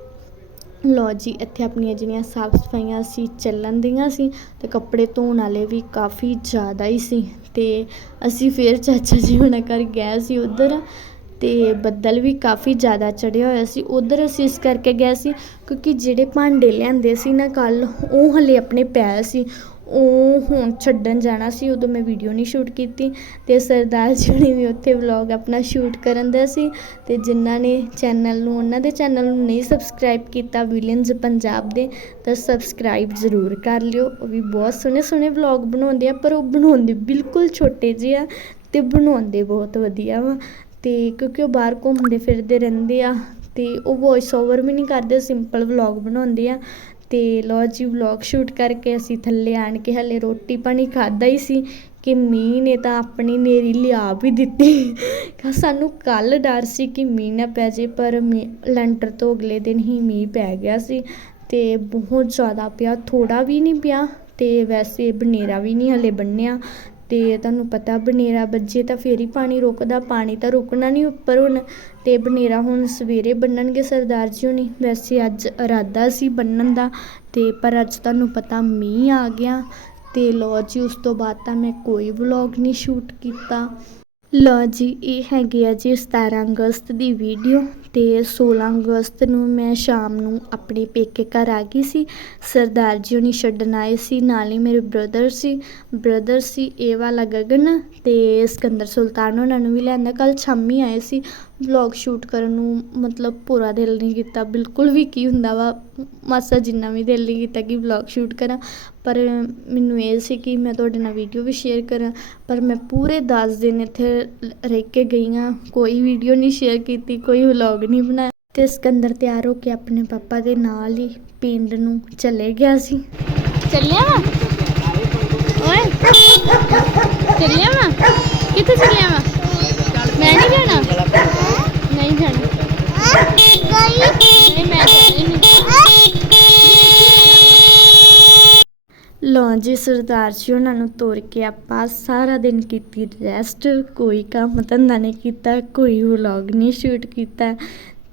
ਲੋ ਜੀ, ਇੱਥੇ ਆਪਣੀਆਂ ਜਿਹੜੀਆਂ ਸਾਫ਼ ਸਫਾਈਆਂ ਸੀ, ਚੱਲਣ ਦੀਆਂ ਸੀ, ਤੇ ਕੱਪੜੇ ਧੋਣ ਵਾਲੇ ਵੀ ਕਾਫੀ ਜ਼ਿਆਦਾ ਹੀ ਸੀ। ਤੇ ਅਸੀਂ ਫਿਰ ਚਾਚਾ ਜੀ ਹੋਣਾ ਘਰ ਗਏ ਸੀ ਉੱਧਰ ਅਤੇ ਬੱਦਲ ਵੀ ਕਾਫੀ ਜ਼ਿਆਦਾ ਚੜਿਆ ਹੋਇਆ ਸੀ। ਉੱਧਰ ਅਸੀਂ ਇਸ ਕਰਕੇ ਗਏ ਸੀ ਕਿਉਂਕਿ ਜਿਹੜੇ ਭਾਂਡੇ ਲਿਆਂਦੇ ਸੀ ਨਾ ਕੱਲ੍ਹ, ਉਹ ਹਲੇ ਆਪਣੇ ਪੈ ਸੀ। ਉਹ ਹੁਣ ਛੱਡਣ ਜਾਣਾ ਸੀ, ਉਦੋਂ ਮੈਂ ਵੀਡੀਓ ਨਹੀਂ ਸ਼ੂਟ ਕੀਤੀ ਅਤੇ ਸਰਦਾਰ ਜੀ ਹੁਣੀ ਵੀ ਉੱਥੇ ਵਲੋਗ ਆਪਣਾ ਸ਼ੂਟ ਕਰਨ ਦਾ ਸੀ ਅਤੇ ਜਿਨ੍ਹਾਂ ਨੇ ਚੈਨਲ ਨੂੰ, ਉਹਨਾਂ ਦੇ ਚੈਨਲ ਨੂੰ ਨਹੀਂ ਸਬਸਕ੍ਰਾਈਬ ਕੀਤਾ ਵਿਲੀਅਨਜ਼ ਪੰਜਾਬ ਦੇ, ਤਾਂ ਸਬਸਕ੍ਰਾਈਬ ਜ਼ਰੂਰ ਕਰ ਲਿਓ। ਉਹ ਵੀ ਬਹੁਤ ਸੋਹਣੇ ਸੋਹਣੇ ਵਲੋਗ ਬਣਾਉਂਦੇ ਆ, ਪਰ ਉਹ ਬਣਾਉਂਦੇ ਬਿਲਕੁਲ ਛੋਟੇ ਜਿਹੇ ਆ ਅਤੇ ਬਣਾਉਂਦੇ ਬਹੁਤ ਵਧੀਆ ਵਾ। ਅਤੇ ਕਿਉਂਕਿ ਉਹ ਬਾਹਰ ਘੁੰਮਦੇ ਫਿਰਦੇ ਰਹਿੰਦੇ ਆ ਅਤੇ ਉਹ ਵੌਇਸ ਓਵਰ ਵੀ ਨਹੀਂ ਕਰਦੇ ਸਿੰਪਲ ਵਲੌਗ ਬਣਾਉਂਦੇ ਆ। ਅਤੇ ਲੋ ਜੀ ਵਲੋਗ ਸ਼ੂਟ ਕਰਕੇ ਅਸੀਂ ਥੱਲੇ ਆਣ ਕੇ ਹਲੇ ਰੋਟੀ ਪਾਣੀ ਖਾਦਾ ਹੀ ਸੀ ਕਿ ਮੀਂਹ ਨੇ ਤਾਂ ਆਪਣੀ ਨੇਰੀ ਲਿਆ ਵੀ ਦਿੱਤੀ। ਸਾਨੂੰ ਕੱਲ ਡਰ ਸੀ ਕਿ ਮੀਂਹ ਨਾ ਪੈ ਜੇ, ਪਰ ਮੀਂਹ ਲੈਂਟਰ ਤੋਂ ਅਗਲੇ ਦਿਨ ਹੀ ਮੀਂਹ ਪੈ ਗਿਆ ਸੀ ਤੇ ਬਹੁਤ ਜ਼ਿਆਦਾ ਪਿਆ ਥੋੜਾ ਵੀ ਨਹੀਂ ਪਿਆ ਤੇ ਵੈਸੇ ਬਨੇਰਾ ਵੀ ਨਹੀਂ ਹਲੇ ਬੰਨਿਆ। ਅਤੇ ਤੁਹਾਨੂੰ ਪਤਾ ਬਨੇਰਾ ਵੱਜੇ ਤਾਂ ਫਿਰ ਹੀ ਪਾਣੀ ਰੁਕਦਾ, ਪਾਣੀ ਤਾਂ ਰੁਕਣਾ ਨਹੀਂ ਉੱਪਰ ਹੁਣ ਅਤੇ ਬਨੇਰਾ ਹੁਣ ਸਵੇਰੇ ਬੰਨਣਗੇ ਸਰਦਾਰ ਜੀ ਹੋਣੀ। ਵੈਸੇ ਅੱਜ ਇਰਾਦਾ ਸੀ ਬੰਨਣ ਦਾ ਅਤੇ ਪਰ ਅੱਜ ਤੁਹਾਨੂੰ ਪਤਾ ਮੀਂਹ ਆ ਗਿਆ ਅਤੇ ਲਓ ਜੀ, ਉਸ ਤੋਂ ਬਾਅਦ ਤਾਂ ਮੈਂ ਕੋਈ ਵਲੋਗ ਨਹੀਂ ਸ਼ੂਟ ਕੀਤਾ। ਲਓ ਜੀ, ਇਹ ਹੈਗੀ ਆ ਜੀ 17 ਅਗਸਤ ਦੀ ਵੀਡੀਓ ਤੇ 16 ਅਗਸਤ ਨੂੰ ਮੈਂ ਸ਼ਾਮ ਨੂੰ ਆਪਣੇ ਪੇਕੇ ਘਰ ਆ ਗਈ ਸੀ। ਸਰਦਾਰ ਜੀ ਹੁਣੀ ਛੱਡਣ ਆਏ ਸੀ, ਨਾਲ ਹੀ ਮੇਰੇ ਬ੍ਰਦਰ ਸੀ। ਬ੍ਰਦਰ ਸੀ ਇਹ ਵਾਲਾ ਗਗਨ ਤੇ ਸਿਕੰਦਰ ਸੁਲਤਾਨ ਉਹਨਾਂ ਨੂੰ ਵੀ ਲੈਂਦਾ ਕੱਲ ਸ਼ਾਮੀ ਆਏ ਸੀ। ਵਲੋਗ ਸ਼ੂਟ ਕਰਨ ਨੂੰ ਮਤਲਬ ਪੂਰਾ ਦਿਲ ਨਹੀਂ ਕੀਤਾ। ਬਿਲਕੁਲ ਵੀ ਕੀ ਹੁੰਦਾ ਵਾ, ਮਾਸਾ ਜਿੰਨਾ ਵੀ ਦਿਲ ਨਹੀਂ ਕੀਤਾ ਕਿ ਵਲੋਗ ਸ਼ੂਟ ਕਰਾਂ। ਪਰ ਮੈਨੂੰ ਇਹ ਸੀ ਕਿ ਮੈਂ ਤੁਹਾਡੇ ਨਾਲ ਵੀਡੀਓ ਵੀ ਸ਼ੇਅਰ ਕਰਾਂ। ਪਰ ਮੈਂ ਪੂਰੇ 10 ਦਿਨ ਇੱਥੇ ਰਹਿ ਕੇ ਗਈ ਹਾਂ। ਕੋਈ ਵੀਡੀਓ ਨਹੀਂ ਸ਼ੇਅਰ ਕੀਤੀ, ਕੋਈ ਵਲੋਗ ਨਹੀਂ ਬਣਾਇਆ। ਤੇ ਸਿਕੰਦਰ ਤਿਆਰ ਹੋ ਕੇ ਆਪਣੇ ਪਾਪਾ ਦੇ ਨਾਲ ਹੀ ਪਿੰਡ ਨੂੰ ਚਲੇ ਗਿਆ ਸੀ। ਚੱਲਿਆ ਵਾ? ਓਏ, ਚੱਲਿਆ ਵਾ? ਕਿੱਥੇ ਚੱਲਿਆ ਵਾ? ਜੀ, ਸਰਦਾਰ ਜੀ, ਉਹਨਾਂ ਨੂੰ ਤੋਰ ਕੇ ਆਪਾਂ ਸਾਰਾ ਦਿਨ ਕੀਤੀ ਰੈਸਟ ਕੋਈ ਕੰਮ ਧੰਦਾ ਨਹੀਂ ਕੀਤਾ, ਕੋਈ ਵਲੌਗ ਨਹੀਂ ਸ਼ੂਟ ਕੀਤਾ।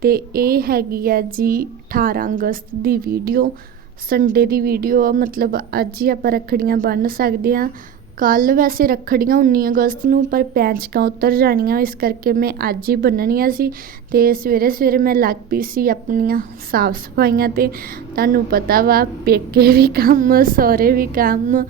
ਤੇ ਇਹ ਹੈਗੀ ਆ ਜੀ 18 ਅਗਸਤ ਦੀ ਵੀਡੀਓ ਸੰਡੇ ਦੀ ਵੀਡੀਓ ਆ, ਮਤਲਬ ਅੱਜ ਹੀ ਆਪਾਂ ਰੱਖੜੀਆਂ ਬੰਨ੍ਹ ਸਕਦੇ ਆ ਕੱਲ੍ਹ ਵੈਸੇ ਰੱਖੜੀਆਂ 19 ਅਗਸਤ ਨੂੰ, ਪਰ ਪੈਂਚਕਾਂ ਉਤਰ ਜਾਣੀਆਂ। ਇਸ ਕਰਕੇ ਮੈਂ ਅੱਜ ਹੀ ਬੰਨਣੀਆਂ ਸੀ ਅਤੇ ਸਵੇਰੇ ਸਵੇਰੇ ਮੈਂ ਲੱਗ ਪਈ ਸੀ ਆਪਣੀਆਂ ਸਾਫ਼ ਸਫਾਈਆਂ ਤੇ। ਤੁਹਾਨੂੰ ਪਤਾ ਵਾ, ਪੇਕੇ ਵੀ ਕੰਮ, ਸਹੁਰੇ ਵੀ ਕੰਮ।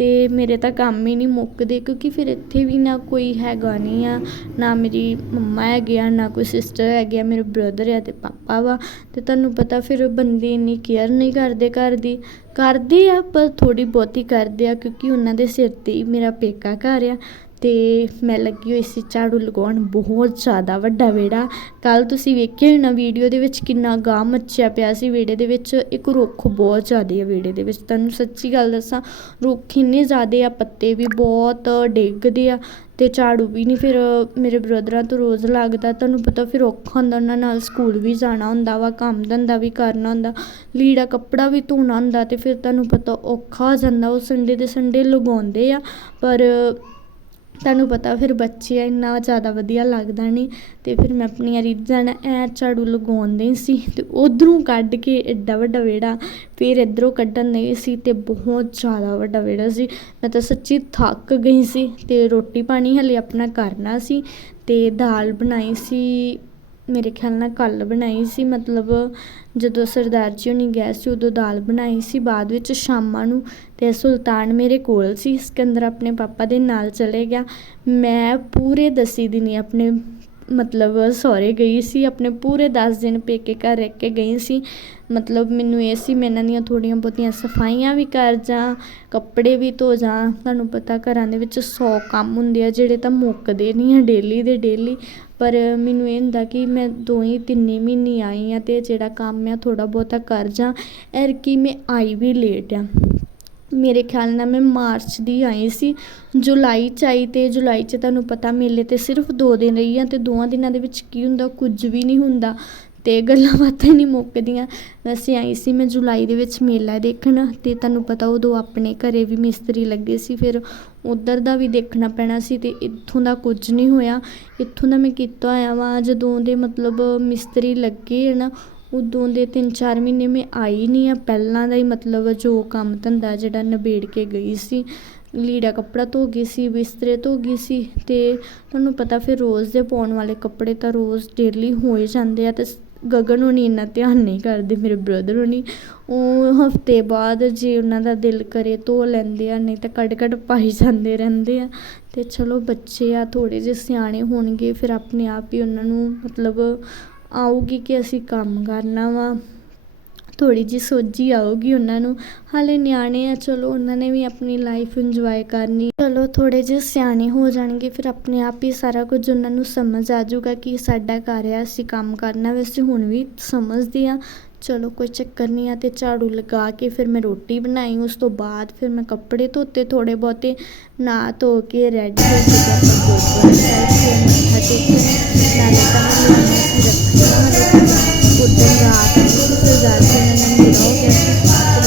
ਅਤੇ ਮੇਰੇ ਤਾਂ ਕੰਮ ਹੀ ਨਹੀਂ ਮੁੱਕਦੇ ਕਿਉਂਕਿ ਫਿਰ ਇੱਥੇ ਵੀ ਨਾ ਕੋਈ ਹੈਗਾ ਨਹੀਂ ਆ, ਨਾ ਮੇਰੀ ਮੰਮਾ ਹੈਗੇ ਆ, ਨਾ ਕੋਈ ਸਿਸਟਰ ਹੈਗੇ ਆ, ਮੇਰੇ ਬ੍ਰਦਰ ਆ ਅਤੇ ਪਾਪਾ ਵਾ ਅਤੇ ਤੁਹਾਨੂੰ ਪਤਾ ਫਿਰ ਬੰਦੇ ਇੰਨੀ ਕੇਅਰ ਨਹੀਂ ਕਰਦੇ ਘਰ ਦੀ। ਕਰਦੇ ਆ, ਪਰ ਥੋੜ੍ਹੀ ਬਹੁਤੀ ਕਰਦੇ ਆ ਕਿਉਂਕਿ ਉਹਨਾਂ ਦੇ ਸਿਰ ਤੇ ਹੀ ਮੇਰਾ ਪੇਕਾ ਘਰ ਆ। ਅਤੇ ਮੈਂ ਲੱਗੀ ਹੋਈ ਸੀ ਝਾੜੂ ਲਗਾਉਣ, ਬਹੁਤ ਜ਼ਿਆਦਾ ਵੱਡਾ ਵਿਹੜਾ। ਕੱਲ੍ਹ ਤੁਸੀਂ ਵੇਖਿਆ ਹੋਣਾ ਵੀਡੀਓ ਦੇ ਵਿੱਚ ਕਿੰਨਾ ਗਾਹ ਮੱਚਿਆ ਪਿਆ ਸੀ ਵਿਹੜੇ ਦੇ ਵਿੱਚ। ਇੱਕ ਰੁੱਖ ਬਹੁਤ ਜ਼ਿਆਦਾ ਆ ਵਿਹੜੇ ਦੇ ਵਿੱਚ। ਤੁਹਾਨੂੰ ਸੱਚੀ ਗੱਲ ਦੱਸਾਂ, ਰੁੱਖ ਇੰਨੇ ਜ਼ਿਆਦਾ ਆ, ਪੱਤੇ ਵੀ ਬਹੁਤ ਡਿੱਗਦੇ ਆ ਅਤੇ ਝਾੜੂ ਵੀ ਨਹੀਂ। ਫਿਰ ਮੇਰੇ ਬ੍ਰਦਰਾਂ ਤੋਂ ਰੋਜ਼ ਲੱਗਦਾ, ਤੁਹਾਨੂੰ ਪਤਾ ਫਿਰ ਔਖਾ ਹੁੰਦਾ, ਉਹਨਾਂ ਨਾਲ ਸਕੂਲ ਵੀ ਜਾਣਾ ਹੁੰਦਾ ਵਾ, ਕੰਮ ਧੰਦਾ ਵੀ ਕਰਨਾ ਹੁੰਦਾ, ਲੀੜਾ ਕੱਪੜਾ ਵੀ ਧੋਣਾ ਹੁੰਦਾ ਅਤੇ ਫਿਰ ਤੁਹਾਨੂੰ ਪਤਾ ਔਖਾ ਹੋ ਜਾਂਦਾ, ਉਹ ਸੰਡੇ ਦੇ ਸੰਡੇ ਲਗਾਉਂਦੇ ਆ। ਪਰ ਤੁਹਾਨੂੰ ਪਤਾ ਫਿਰ ਬੱਚੇ ਇੰਨਾ ਜ਼ਿਆਦਾ ਵਧੀਆ ਲੱਗਦਾ ਨਹੀਂ ਅਤੇ ਫਿਰ ਮੈਂ ਆਪਣੀਆਂ ਰੀਝਾਂ ਨਾਲ ਐਂ ਝਾੜੂ ਲਗਾਉਣ ਲਗਾਉਂਦੇ ਸੀ ਅਤੇ ਉਧਰੋਂ ਕੱਢ ਕੇ ਐਡਾ ਵੱਡਾ ਵਿਹੜਾ ਫਿਰ ਇੱਧਰੋਂ ਕੱਢਣ ਨਹੀਂ ਸੀ ਅਤੇ ਬਹੁਤ ਜ਼ਿਆਦਾ ਵੱਡਾ ਵਿਹੜਾ ਸੀ। ਮੈਂ ਤਾਂ ਸੱਚੀ ਥੱਕ ਗਈ ਸੀ ਅਤੇ ਰੋਟੀ ਪਾਣੀ ਹਲੇ ਆਪਣਾ ਕਰਨਾ ਸੀ ਅਤੇ ਦਾਲ ਬਣਾਈ ਸੀ ਮੇਰੇ ਖਿਆਲ ਨਾਲ ਕੱਲ੍ਹ ਬਣਾਈ ਸੀ, ਮਤਲਬ ਜਦੋਂ ਸਰਦਾਰ ਜੀ ਹੁਣੀ ਗਏ ਸੀ, ਉਦੋਂ ਦਾਲ ਬਣਾਈ ਸੀ ਬਾਅਦ ਵਿੱਚ ਸ਼ਾਮਾਂ ਨੂੰ ਅਤੇ ਸੁਲਤਾਨ ਮੇਰੇ ਕੋਲ ਸੀ, ਸਿਕੰਦਰ ਆਪਣੇ ਪਾਪਾ ਦੇ ਨਾਲ ਚਲੇ ਗਿਆ। ਮੈਂ ਪੂਰੇ ਦਸੀ ਦਿਨੀ ਆਪਣੇ ਮਤਲਬ ਸਹੁਰੇ ਗਈ ਸੀ, ਆਪਣੇ ਪੂਰੇ ਦਸ ਦਿਨ ਪੇਕੇ ਘਰ ਰਹਿ ਕੇ ਗਈ ਸੀ। ਮਤਲਬ ਮੈਨੂੰ ਇਹ ਸੀ, ਮੈਂ ਇਹਨਾਂ ਦੀਆਂ ਥੋੜ੍ਹੀਆਂ ਬਹੁਤੀਆਂ ਸਫਾਈਆਂ ਵੀ ਕਰ ਜਾਂ, ਕੱਪੜੇ ਵੀ ਧੋ ਜਾਂ। ਤੁਹਾਨੂੰ ਪਤਾ ਘਰਾਂ ਦੇ ਵਿੱਚ ਸੌ ਕੰਮ ਹੁੰਦੇ ਆ, ਜਿਹੜੇ ਤਾਂ ਮੁੱਕਦੇ ਨਹੀਂ ਆ ਡੇਲੀ ਦੇ ਡੇਲੀ ਪਰ ਮੈਨੂੰ ਇਹ ਹੁੰਦਾ ਕਿ ਮੈਂ ਦੋ ਹੀ ਤਿੰਨੇ ਮਹੀਨੇ ਆਈ ਹਾਂ ਅਤੇ ਜਿਹੜਾ ਕੰਮ ਆ, ਥੋੜ੍ਹਾ ਬਹੁਤਾ ਕਰ ਜਾਂ। ਐਰ ਕੀ ਮੈਂ ਆਈ ਵੀ ਲੇਟ ਆ। ਮੇਰੇ ਖਿਆਲ ਨਾਲ ਮੈਂ ਮਾਰਚ ਦੀ ਆਈ ਸੀ। ਜੁਲਾਈ ਚ ਆਈ ਤੇ ਜੁਲਾਈ ਚ ਤੁਹਾਨੂੰ ਪਤਾ ਮੇਲੇ ਤੇ ਸਿਰਫ 2 ਦਿਨ ਰਹੀ ਆ ਤੇ ਦੋਵਾਂ ਦਿਨਾਂ ਦੇ ਵਿੱਚ ਕੀ ਹੁੰਦਾ, ਕੁਝ ਵੀ ਨਹੀਂ ਹੁੰਦਾ। ਤੇ ਗੱਲਾਂ ਬਾਤਾਂ ਨਹੀਂ ਮੁੱਕਦੀਆਂ। ਵੈਸੇ ਆਈ ਸੀ ਮੈਂ ਜੁਲਾਈ ਦੇ ਵਿੱਚ ਮੇਲਾ ਦੇਖਣ ਤੇ ਤੁਹਾਨੂੰ ਪਤਾ ਉਦੋਂ ਆਪਣੇ ਘਰੇ ਵੀ ਮਿਸਤਰੀ ਲੱਗੇ ਸੀ, ਫਿਰ ਉਧਰ ਦਾ ਵੀ ਦੇਖਣਾ ਪੈਣਾ ਸੀ ਤੇ ਇੱਥੋਂ ਦਾ ਕੁਝ ਨਹੀਂ ਹੋਇਆ। ਇੱਥੋਂ ਦਾ ਮੈਂ ਕੀਤਾ ਹੋਇਆ ਵਾ ਜਦੋਂ ਦੇ ਮਤਲਬ ਮਿਸਤਰੀ ਲੱਗੇ ਆ ਨਾ ਉਦੋਂ ਦੇ 3-4 ਮਹੀਨੇ ਮੈਂ ਆਈ ਨਹੀਂ ਹਾਂ ਪਹਿਲਾਂ ਦਾ ਹੀ ਮਤਲਬ ਜੋ ਕੰਮ ਧੰਦਾ ਜਿਹੜਾ ਨਿਬੇੜ ਕੇ ਗਈ ਸੀ, ਲੀੜਾ ਕੱਪੜਾ ਧੋ ਗਈ ਸੀ, ਬਿਸਤਰੇ ਧੋ ਗਈ ਸੀ ਅਤੇ ਤੁਹਾਨੂੰ ਪਤਾ ਫਿਰ ਰੋਜ਼ ਦੇ ਪਾਉਣ ਵਾਲੇ ਕੱਪੜੇ ਤਾਂ ਰੋਜ਼ ਡੇਲੀ ਹੋ ਹੀ ਜਾਂਦੇ ਆ ਅਤੇ ਗਗਨ ਹੋਣੀ ਇੰਨਾ ਧਿਆਨ ਨਹੀਂ ਕਰਦੇ ਮੇਰੇ ਬ੍ਰਦਰ ਹੋਣੀ। ਉਹ ਹਫ਼ਤੇ ਬਾਅਦ ਜੇ ਉਹਨਾਂ ਦਾ ਦਿਲ ਕਰੇ ਧੋ ਲੈਂਦੇ ਆ, ਨਹੀਂ ਤਾਂ ਕੱਢ ਕੱਢ ਪਾਈ ਜਾਂਦੇ ਰਹਿੰਦੇ ਆ। ਅਤੇ ਚਲੋ ਬੱਚੇ ਆ, ਥੋੜ੍ਹੇ ਜਿਹੇ ਸਿਆਣੇ ਹੋਣਗੇ, ਫਿਰ ਆਪਣੇ ਆਪ ਹੀ ਉਹਨਾਂ ਨੂੰ ਮਤਲਬ ਆਊਗੀ ਕਿ ਅਸੀਂ ਕੰਮ ਕਰਨਾ ਵਾ। ਥੋੜ੍ਹੀ ਜਿਹੀ ਸੋਝੀ ਆਊਗੀ ਉਹਨਾਂ ਨੂੰ। ਹਾਲੇ ਨਿਆਣੇ ਆ, ਚਲੋ ਉਹਨਾਂ ਨੇ ਵੀ ਆਪਣੀ ਲਾਈਫ ਇੰਜੋਏ ਕਰਨੀ। ਚਲੋ ਥੋੜ੍ਹੇ ਜਿਹੇ ਸਿਆਣੇ ਹੋ ਜਾਣਗੇ, ਫਿਰ ਆਪਣੇ ਆਪ ਹੀ ਸਾਰਾ ਕੁਝ ਉਹਨਾਂ ਨੂੰ ਸਮਝ ਆ ਜਾਊਗਾ ਕਿ ਸਾਡਾ ਘਰ ਆ, ਅਸੀਂ ਕੰਮ ਕਰਨਾ। ਵੈਸੇ ਹੁਣ ਵੀ ਸਮਝਦੇ ਆ। ਚਲੋ ਕੋਈ ਚੱਕਰ ਨਹੀਂ ਆ ਤੇ ਝਾੜੂ ਲਗਾ ਕੇ ਫਿਰ ਮੈਂ ਰੋਟੀ ਬਣਾਈ ਉਸ ਤੋਂ ਬਾਅਦ ਫਿਰ ਮੈਂ ਕੱਪੜੇ ਧੋਤੇ ਥੋੜੇ ਬਹੁਤੇ ਨਹਾ ਧੋ ਕੇ ਰੈਡੀ ਹੋ ਕੇ ਤੇ ਆਪਾਂ ਗੁਰਦੁਆਰਾ ਸਾਹਿਬ ਫਿਰ ਮੱਥਾ ਟੇਕਣ ਨਾਲੇ ਤਾਂ ਮੈਂ ਲਿਆਉਣਾ ਸੀ ਰੱਖਣਾ ਹਲੇ ਉਦੋਂ ਰਾਤ ਨੂੰ ਸਰਦਾਰ ਜੀ ਨੇ ਮੇਰਾ ਹੋ ਗਿਆ ਸੀ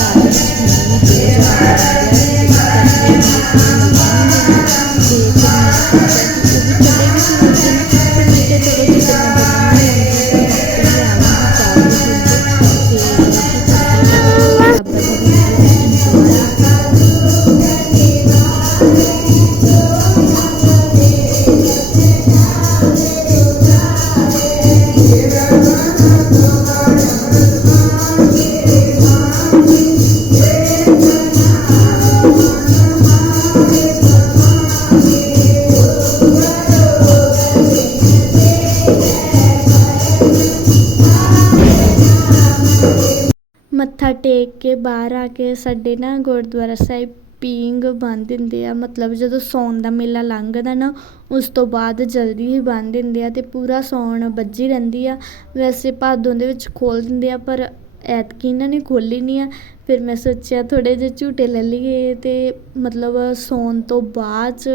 ਕੇ ਸਾਡੇ ਨਾ ਗੁਰਦੁਆਰਾ ਸਾਹਿਬ ਪੀਂਘ ਬੰਨ ਦਿੰਦੇ ਆ, ਮਤਲਬ ਜਦੋਂ ਸਾਉਣ ਦਾ ਮੇਲਾ ਲੰਘਦਾ ਨਾ, ਉਸ ਤੋਂ ਬਾਅਦ ਜਲਦੀ ਹੀ ਬੰਨ ਦਿੰਦੇ ਆ ਅਤੇ ਪੂਰਾ ਸਾਉਣ ਵੱਜੀ ਰਹਿੰਦੀ ਆ। ਵੈਸੇ ਭਾਦੋਂ ਦੇ ਵਿੱਚ ਖੋਲ੍ਹ ਦਿੰਦੇ ਆ, ਪਰ ਐਤਕੀ ਇਹਨਾਂ ਨੇ ਖੋਲ੍ਹੀ ਨਹੀਂ ਆ। ਫਿਰ ਮੈਂ ਸੋਚਿਆ ਥੋੜ੍ਹੇ ਜਿਹੇ ਝੂਟੇ ਲੈ ਲਈਏ ਅਤੇ ਮਤਲਬ ਸੌਣ ਤੋਂ ਬਾਅਦ 'ਚ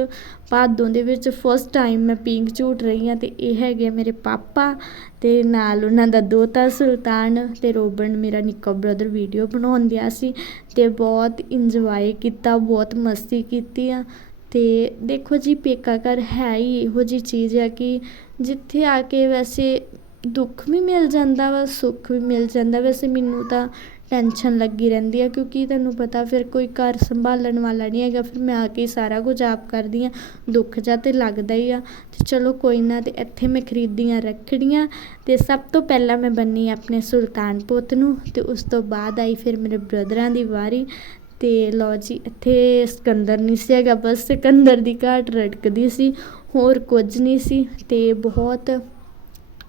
ਭਾਦੋਂ ਦੇ ਵਿੱਚ ਫਸਟ ਟਾਈਮ ਮੈਂ ਪੀਂਘ ਝੂਟ ਰਹੀ ਹਾਂ ਅਤੇ ਇਹ ਹੈਗੇ ਮੇਰੇ ਪਾਪਾ ਅਤੇ ਨਾਲ ਉਹਨਾਂ ਦਾ ਦੋਤਾ ਸੁਲਤਾਨ ਅਤੇ ਰੋਬਨ, ਮੇਰਾ ਨਿੱਕਾ ਬ੍ਰਦਰ ਵੀਡੀਓ ਬਣਾਉਣ ਦਿਆ ਸੀ ਅਤੇ ਬਹੁਤ ਇੰਜੋਏ ਕੀਤਾ, ਬਹੁਤ ਮਸਤੀ ਕੀਤੀ ਆ। ਅਤੇ ਦੇਖੋ ਜੀ, ਪੇਕਾ ਘਰ ਹੈ ਹੀ ਇਹੋ ਜਿਹੀ ਚੀਜ਼ ਆ ਕਿ ਜਿੱਥੇ ਆ ਕੇ ਵੈਸੇ ਦੁੱਖ ਵੀ ਮਿਲ ਜਾਂਦਾ ਵਾ, ਸੁੱਖ ਵੀ ਮਿਲ ਜਾਂਦਾ। ਵੈਸੇ ਮੈਨੂੰ ਤਾਂ ਟੈਨਸ਼ਨ ਲੱਗੀ ਰਹਿੰਦੀ ਆ ਕਿਉਂਕਿ ਤੁਹਾਨੂੰ ਪਤਾ ਫਿਰ ਕੋਈ ਘਰ ਸੰਭਾਲਣ ਵਾਲਾ ਨਹੀਂ ਹੈਗਾ, ਫਿਰ ਮੈਂ ਆ ਕੇ ਸਾਰਾ ਕੁਝ ਆਪ ਕਰਦੀ ਹਾਂ ਦੁੱਖ ਜਿਹਾ ਤੇ ਲੱਗਦਾ ਹੀ ਆ। ਅਤੇ ਚਲੋ ਕੋਈ ਨਾ, ਤੇ ਇੱਥੇ ਮੈਂ ਖਰੀਦੀਆਂ ਰੱਖੜੀਆਂ ਅਤੇ ਸਭ ਤੋਂ ਪਹਿਲਾਂ ਮੈਂ ਬੰਨੀ ਆਪਣੇ ਸੁਲਤਾਨ ਪੁੱਤ ਨੂੰ ਅਤੇ ਉਸ ਤੋਂ ਬਾਅਦ ਆਈ ਫਿਰ ਮੇਰੇ ਬ੍ਰਦਰਾਂ ਦੀ ਵਾਰੀ। ਅਤੇ ਲਓ ਜੀ, ਇੱਥੇ ਸਿਕੰਦਰ ਨਹੀਂ ਸੀ ਹੈਗਾ, ਬਸ ਸਿਕੰਦਰ ਦੀ ਘਾਟ ਰੜਕਦੀ ਸੀ, ਹੋਰ ਕੁਝ ਨਹੀਂ ਸੀ। ਅਤੇ ਬਹੁਤ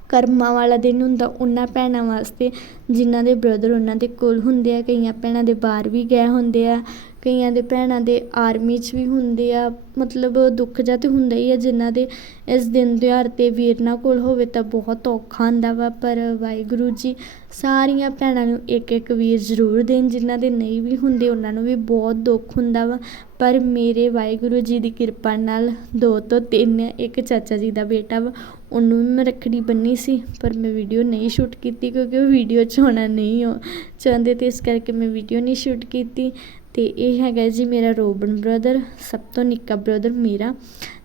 ਕਰਮਾਂ ਵਾਲਾ ਦਿਨ ਹੁੰਦਾ, ਉਹਨਾਂ ਭੈਣਾਂ ਵਾਸਤੇ, ਜਿਨ੍ਹਾਂ ਦੇ ਬ੍ਰਦਰ ਉਹਨਾਂ ਦੇ ਕੋਲ ਹੁੰਦੇ ਆ, ਕਈਆਂ ਭੈਣਾਂ ਦੇ ਬਾਹਰ ਵੀ ਗਏ ਹੁੰਦੇ ਆ। ਕਈਆਂ ਦੇ ਭੈਣਾਂ ਦੇ ਆਰਮੀ 'ਚ ਵੀ ਹੁੰਦੇ ਆ, ਮਤਲਬ ਦੁੱਖ ਜਿਹਾ ਤੇ ਹੁੰਦਾ ਹੀ ਆ, ਜਿਨ੍ਹਾਂ ਦੇ ਇਸ ਦਿਨ ਤਿਉਹਾਰ 'ਤੇ ਵੀਰਨਾਂ ਕੋਲ ਹੋਵੇ ਤਾਂ ਬਹੁਤ ਔਖਾ ਹੁੰਦਾ ਵਾ, ਪਰ ਵਾਹਿਗੁਰੂ ਜੀ ਸਾਰੀਆਂ ਭੈਣਾਂ ਨੂੰ ਇੱਕ ਇੱਕ ਵੀਰ ਜ਼ਰੂਰ ਦੇਣ, ਜਿਨ੍ਹਾਂ ਦੇ ਨਹੀਂ ਵੀ ਹੁੰਦੇ, ਉਹਨਾਂ ਨੂੰ ਵੀ ਬਹੁਤ ਦੁੱਖ ਹੁੰਦਾ ਵਾ। ਪਰ ਮੇਰੇ ਵਾਹਿਗੁਰੂ ਜੀ ਦੀ ਕਿਰਪਾ ਨਾਲ ਦੋ ਤੋਂ ਤਿੰਨ ਇੱਕ ਚਾਚਾ ਜੀ ਦਾ ਬੇਟਾ ਵਾ, ਉਹਨੂੰ ਵੀ ਮੈਂ ਰੱਖੜੀ ਬੰਨੀ ਸੀ, ਪਰ ਮੈਂ ਵੀਡੀਓ ਨਹੀਂ ਸ਼ੂਟ ਕੀਤੀ, ਕਿਉਂਕਿ ਉਹ ਵੀਡੀਓ 'ਚ ਹੋਣਾ ਨਹੀਂ ਉਹ ਚਾਹੁੰਦੇ ਤੇ ਇਸ ਕਰਕੇ ਮੈਂ ਵੀਡੀਓ ਨਹੀਂ ਸ਼ੂਟ ਕੀਤੀ। ਅਤੇ ਇਹ ਹੈਗਾ ਜੀ ਮੇਰਾ ਰੋਬਨ ਬ੍ਰਦਰ ਸਭ ਤੋਂ ਨਿੱਕਾ ਬ੍ਰਦਰ ਮੇਰਾ।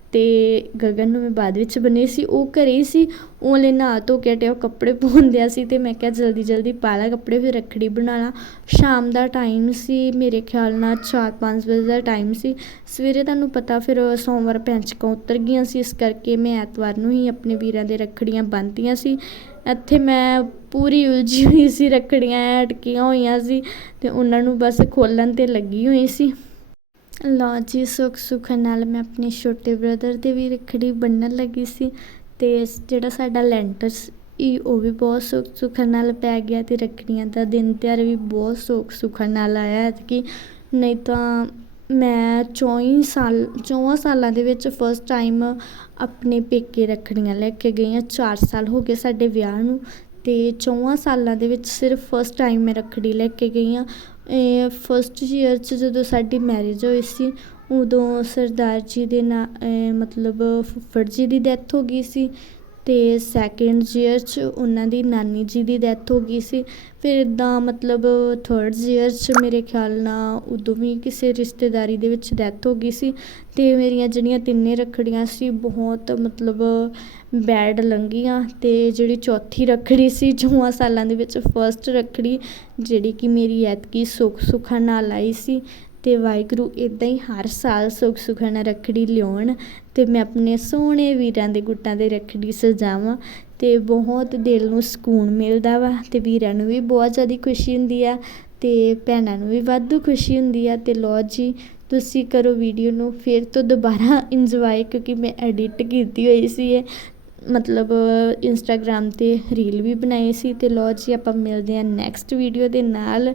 ਅਤੇ ਗਗਨ ਨੂੰ ਮੈਂ ਬਾਅਦ ਵਿੱਚ ਬੰਨੇ ਸੀ, ਉਹ ਘਰੇ ਹੀ ਸੀ। ਉਹ ਲੈ ਨਹਾ ਧੋ ਕੇ ਹਟਿਆ ਉਹ ਕੱਪੜੇ ਪਾਉਂਦਿਆ ਸੀ ਅਤੇ ਮੈਂ ਕਿਹਾ ਜਲਦੀ ਜਲਦੀ ਪਾ ਲਾ ਕੱਪੜੇ, ਫਿਰ ਰੱਖੜੀ ਬਣਾ ਲਾ। ਸ਼ਾਮ ਦਾ ਟਾਈਮ ਸੀ, ਮੇਰੇ ਖਿਆਲ ਨਾਲ 4-5 ਵਜੇ ਦਾ ਟਾਈਮ ਸੀ। ਸਵੇਰੇ ਤੁਹਾਨੂੰ ਪਤਾ ਫਿਰ ਸੋਮਵਾਰ ਪੈਂਚਕਾਂ ਉਤਰ ਗਈਆਂ ਸੀ, ਇਸ ਕਰਕੇ ਮੈਂ ਐਤਵਾਰ ਨੂੰ ਹੀ ਆਪਣੇ ਵੀਰਾਂ ਦੇ ਰੱਖੜੀਆਂ ਬੰਨ੍ਹਤੀਆਂ ਸੀ। ਇੱਥੇ ਮੈਂ ਪੂਰੀ ਉਲਝੀ ਹੋਈ ਸੀ, ਰੱਖੜੀਆਂ ਅਟਕੀਆਂ ਹੋਈਆਂ ਸੀ ਅਤੇ ਉਹਨਾਂ ਨੂੰ ਬਸ ਖੋਲ੍ਹਣ 'ਤੇ ਲੱਗੀ ਹੋਈ ਸੀ। ਲਓ ਜੀ, ਸੁੱਖ ਸੁੱਖਣ ਨਾਲ ਮੈਂ ਆਪਣੇ ਛੋਟੇ ਬ੍ਰਦਰ ਦੇ ਵੀ ਰੱਖੜੀ ਬੰਨ੍ਹਣ ਲੱਗੀ ਸੀ ਅਤੇ ਜਿਹੜਾ ਸਾਡਾ ਲੈਂਟਰ ਸੀ, ਉਹ ਵੀ ਬਹੁਤ ਸੁੱਖ ਸੁੱਖਣ ਨਾਲ ਪੈ ਗਿਆ ਅਤੇ ਰੱਖੜੀਆਂ ਦਾ ਦਿਨ ਤਿਉਹਾਰ ਵੀ ਬਹੁਤ ਸੁੱਖ ਸੁੱਖਣ ਨਾਲ ਆਇਆ। ਕਿ ਨਹੀਂ ਤਾਂ ਮੈਂ 24 ਸਾਲ, ਚੌਵਾਂ ਸਾਲਾਂ ਦੇ ਵਿੱਚ ਫਸਟ ਟਾਈਮ ਆਪਣੇ ਪੇਕੇ ਰੱਖੜੀਆਂ ਲੈ ਕੇ ਗਈ ਹਾਂ। ਚਾਰ ਸਾਲ ਹੋ ਗਏ ਸਾਡੇ ਵਿਆਹ ਨੂੰ ਅਤੇ ਚੌਵਾਂ ਸਾਲਾਂ ਦੇ ਵਿੱਚ ਸਿਰਫ ਫਸਟ ਟਾਈਮ ਮੈਂ ਰੱਖੜੀ ਲੈ ਕੇ ਗਈ ਹਾਂ। ਇਹ ਫਸਟ ਈਅਰ 'ਚ ਜਦੋਂ ਸਾਡੀ ਮੈਰਿਜ ਹੋਈ ਸੀ, ਉਦੋਂ ਸਰਦਾਰ ਜੀ ਦੇ ਨਾ ਮਤਲਬ ਫੁੱਫੜ ਜੀ ਦੀ ਡੈਥ ਹੋ ਗਈ ਸੀ ਅਤੇ ਸੈਕਿੰਡ ਈਅਰ 'ਚ ਉਹਨਾਂ ਦੀ ਨਾਨੀ ਜੀ ਦੀ ਡੈਥ ਹੋ ਗਈ ਸੀ। ਫਿਰ ਇੱਦਾਂ ਮਤਲਬ ਥਰਡ ਈਅਰ 'ਚ ਮੇਰੇ ਖਿਆਲ ਨਾਲ ਉਦੋਂ ਵੀ ਕਿਸੇ ਰਿਸ਼ਤੇਦਾਰੀ ਦੇ ਵਿੱਚ ਡੈਥ ਹੋ ਗਈ ਸੀ ਅਤੇ ਮੇਰੀਆਂ ਜਿਹੜੀਆਂ ਤਿੰਨੇ ਰੱਖੜੀਆਂ ਸੀ ਬਹੁਤ ਮਤਲਬ ਬੈਡ ਲੰਘੀਆਂ ਅਤੇ ਜਿਹੜੀ ਚੌਥੀ ਰੱਖੜੀ ਸੀ ਚੌਹਾਂ ਸਾਲਾਂ ਦੇ ਵਿੱਚ ਫਸਟ ਰੱਖੜੀ ਜਿਹੜੀ ਕਿ ਮੇਰੀ ਐਤਕੀ ਸੁੱਖ ਸੁੱਖਾਂ ਨਾਲ ਆਈ ਸੀ ਅਤੇ ਵਾਹਿਗੁਰੂ ਇੱਦਾਂ ਹੀ ਹਰ ਸਾਲ ਸੁੱਖ ਸੁੱਖਾਂ ਨਾਲ ਰੱਖੜੀ ਲਿਆਉਣ ਅਤੇ ਮੈਂ ਆਪਣੇ ਸੋਹਣੇ ਵੀਰਾਂ ਦੇ ਗੁੱਟਾਂ ਦੇ ਰੱਖੜੀ ਸਜਾਵਾਂ ਅਤੇ ਬਹੁਤ ਦਿਲ ਨੂੰ ਸਕੂਨ ਮਿਲਦਾ ਵਾ ਅਤੇ ਵੀਰਾਂ ਨੂੰ ਵੀ ਬਹੁਤ ਜ਼ਿਆਦਾ ਖੁਸ਼ੀ ਹੁੰਦੀ ਆ ਅਤੇ ਭੈਣਾਂ ਨੂੰ ਵੀ ਵਾਧੂ ਖੁਸ਼ੀ ਹੁੰਦੀ ਆ ਅਤੇ ਲਓ ਜੀ, ਤੁਸੀਂ ਕਰੋ ਵੀਡੀਓ ਨੂੰ ਫਿਰ ਤੋਂ ਦੁਬਾਰਾ ਇੰਜੋਏ ਕਿਉਂਕਿ ਮੈਂ ਐਡਿਟ ਕੀਤੀ ਹੋਈ ਸੀ ਇਹ। ਮਤਲਬ ਇੰਸਟਾਗ੍ਰਾਮ ਤੇ ਰੀਲ ਵੀ ਬਣਾਈ ਸੀ ਅਤੇ ਲਓ ਜੀ, ਆਪਾਂ ਮਿਲਦੇ ਹਾਂ ਨੈਕਸਟ ਵੀਡੀਓ ਦੇ ਨਾਲ।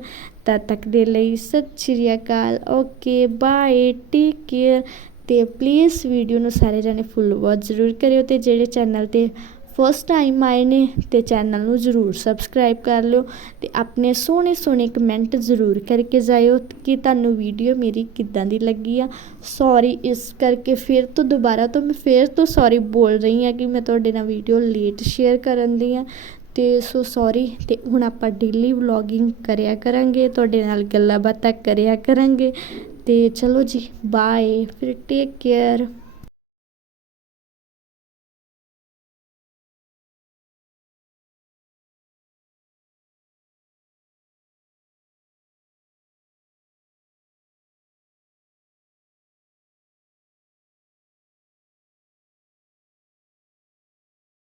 ਤਦ ਤੱਕ ਦੇ ਲਈ ਸਤਿ ਸ਼੍ਰੀ ਅਕਾਲ। ਓਕੇ ਬਾਏ ਟੇਕ ਕੇਅਰ ਤੇ ਪਲੀਜ਼ ਵੀਡੀਓ ਨੂੰ ਸਾਰੇ ਜਾਣੇ ਫੁੱਲ ਵਾਚ ਜ਼ਰੂਰ ਕਰਿਓ ਤੇ ਜਿਹੜੇ ਚੈਨਲ ਤੇ ਫਸਟ ਟਾਈਮ ਆਏ ਨੇ ਤੇ ਚੈਨਲ ਨੂੰ ਜ਼ਰੂਰ ਸਬਸਕ੍ਰਾਈਬ ਕਰ ਲਿਓ ਤੇ ਆਪਣੇ ਸੋਹਣੇ ਸੋਹਣੇ ਕਮੈਂਟ ਜ਼ਰੂਰ ਕਰਕੇ ਜਾਇਓ ਕਿ ਤੁਹਾਨੂੰ ਵੀਡੀਓ ਮੇਰੀ ਕਿੱਦਾਂ ਦੀ ਲੱਗੀ ਆ। ਸੌਰੀ ਇਸ ਕਰਕੇ ਫਿਰ ਤੋਂ ਦੁਬਾਰਾ ਤੋਂ ਮੈਂ ਫਿਰ ਤੋਂ ਸੌਰੀ ਬੋਲ ਰਹੀ ਹਾਂ ਕਿ ਮੈਂ ਤੁਹਾਡੇ ਨਾਲ ਵੀਡੀਓ ਲੇਟ ਸ਼ੇਅਰ ਕਰਨ ਦੀ ਆ। ਅਤੇ ਸੋ ਸੋਰੀ ਅਤੇ ਹੁਣ ਆਪਾਂ ਡੇਲੀ ਵਲੋਗਿੰਗ ਕਰਿਆ ਕਰਾਂਗੇ, ਤੁਹਾਡੇ ਨਾਲ ਗੱਲਾਂ ਬਾਤਾਂ ਕਰਿਆ ਕਰਾਂਗੇ ਅਤੇ ਚਲੋ ਜੀ ਬਾਏ ਫਿਰ ਟੇਕ ਕੇਅਰ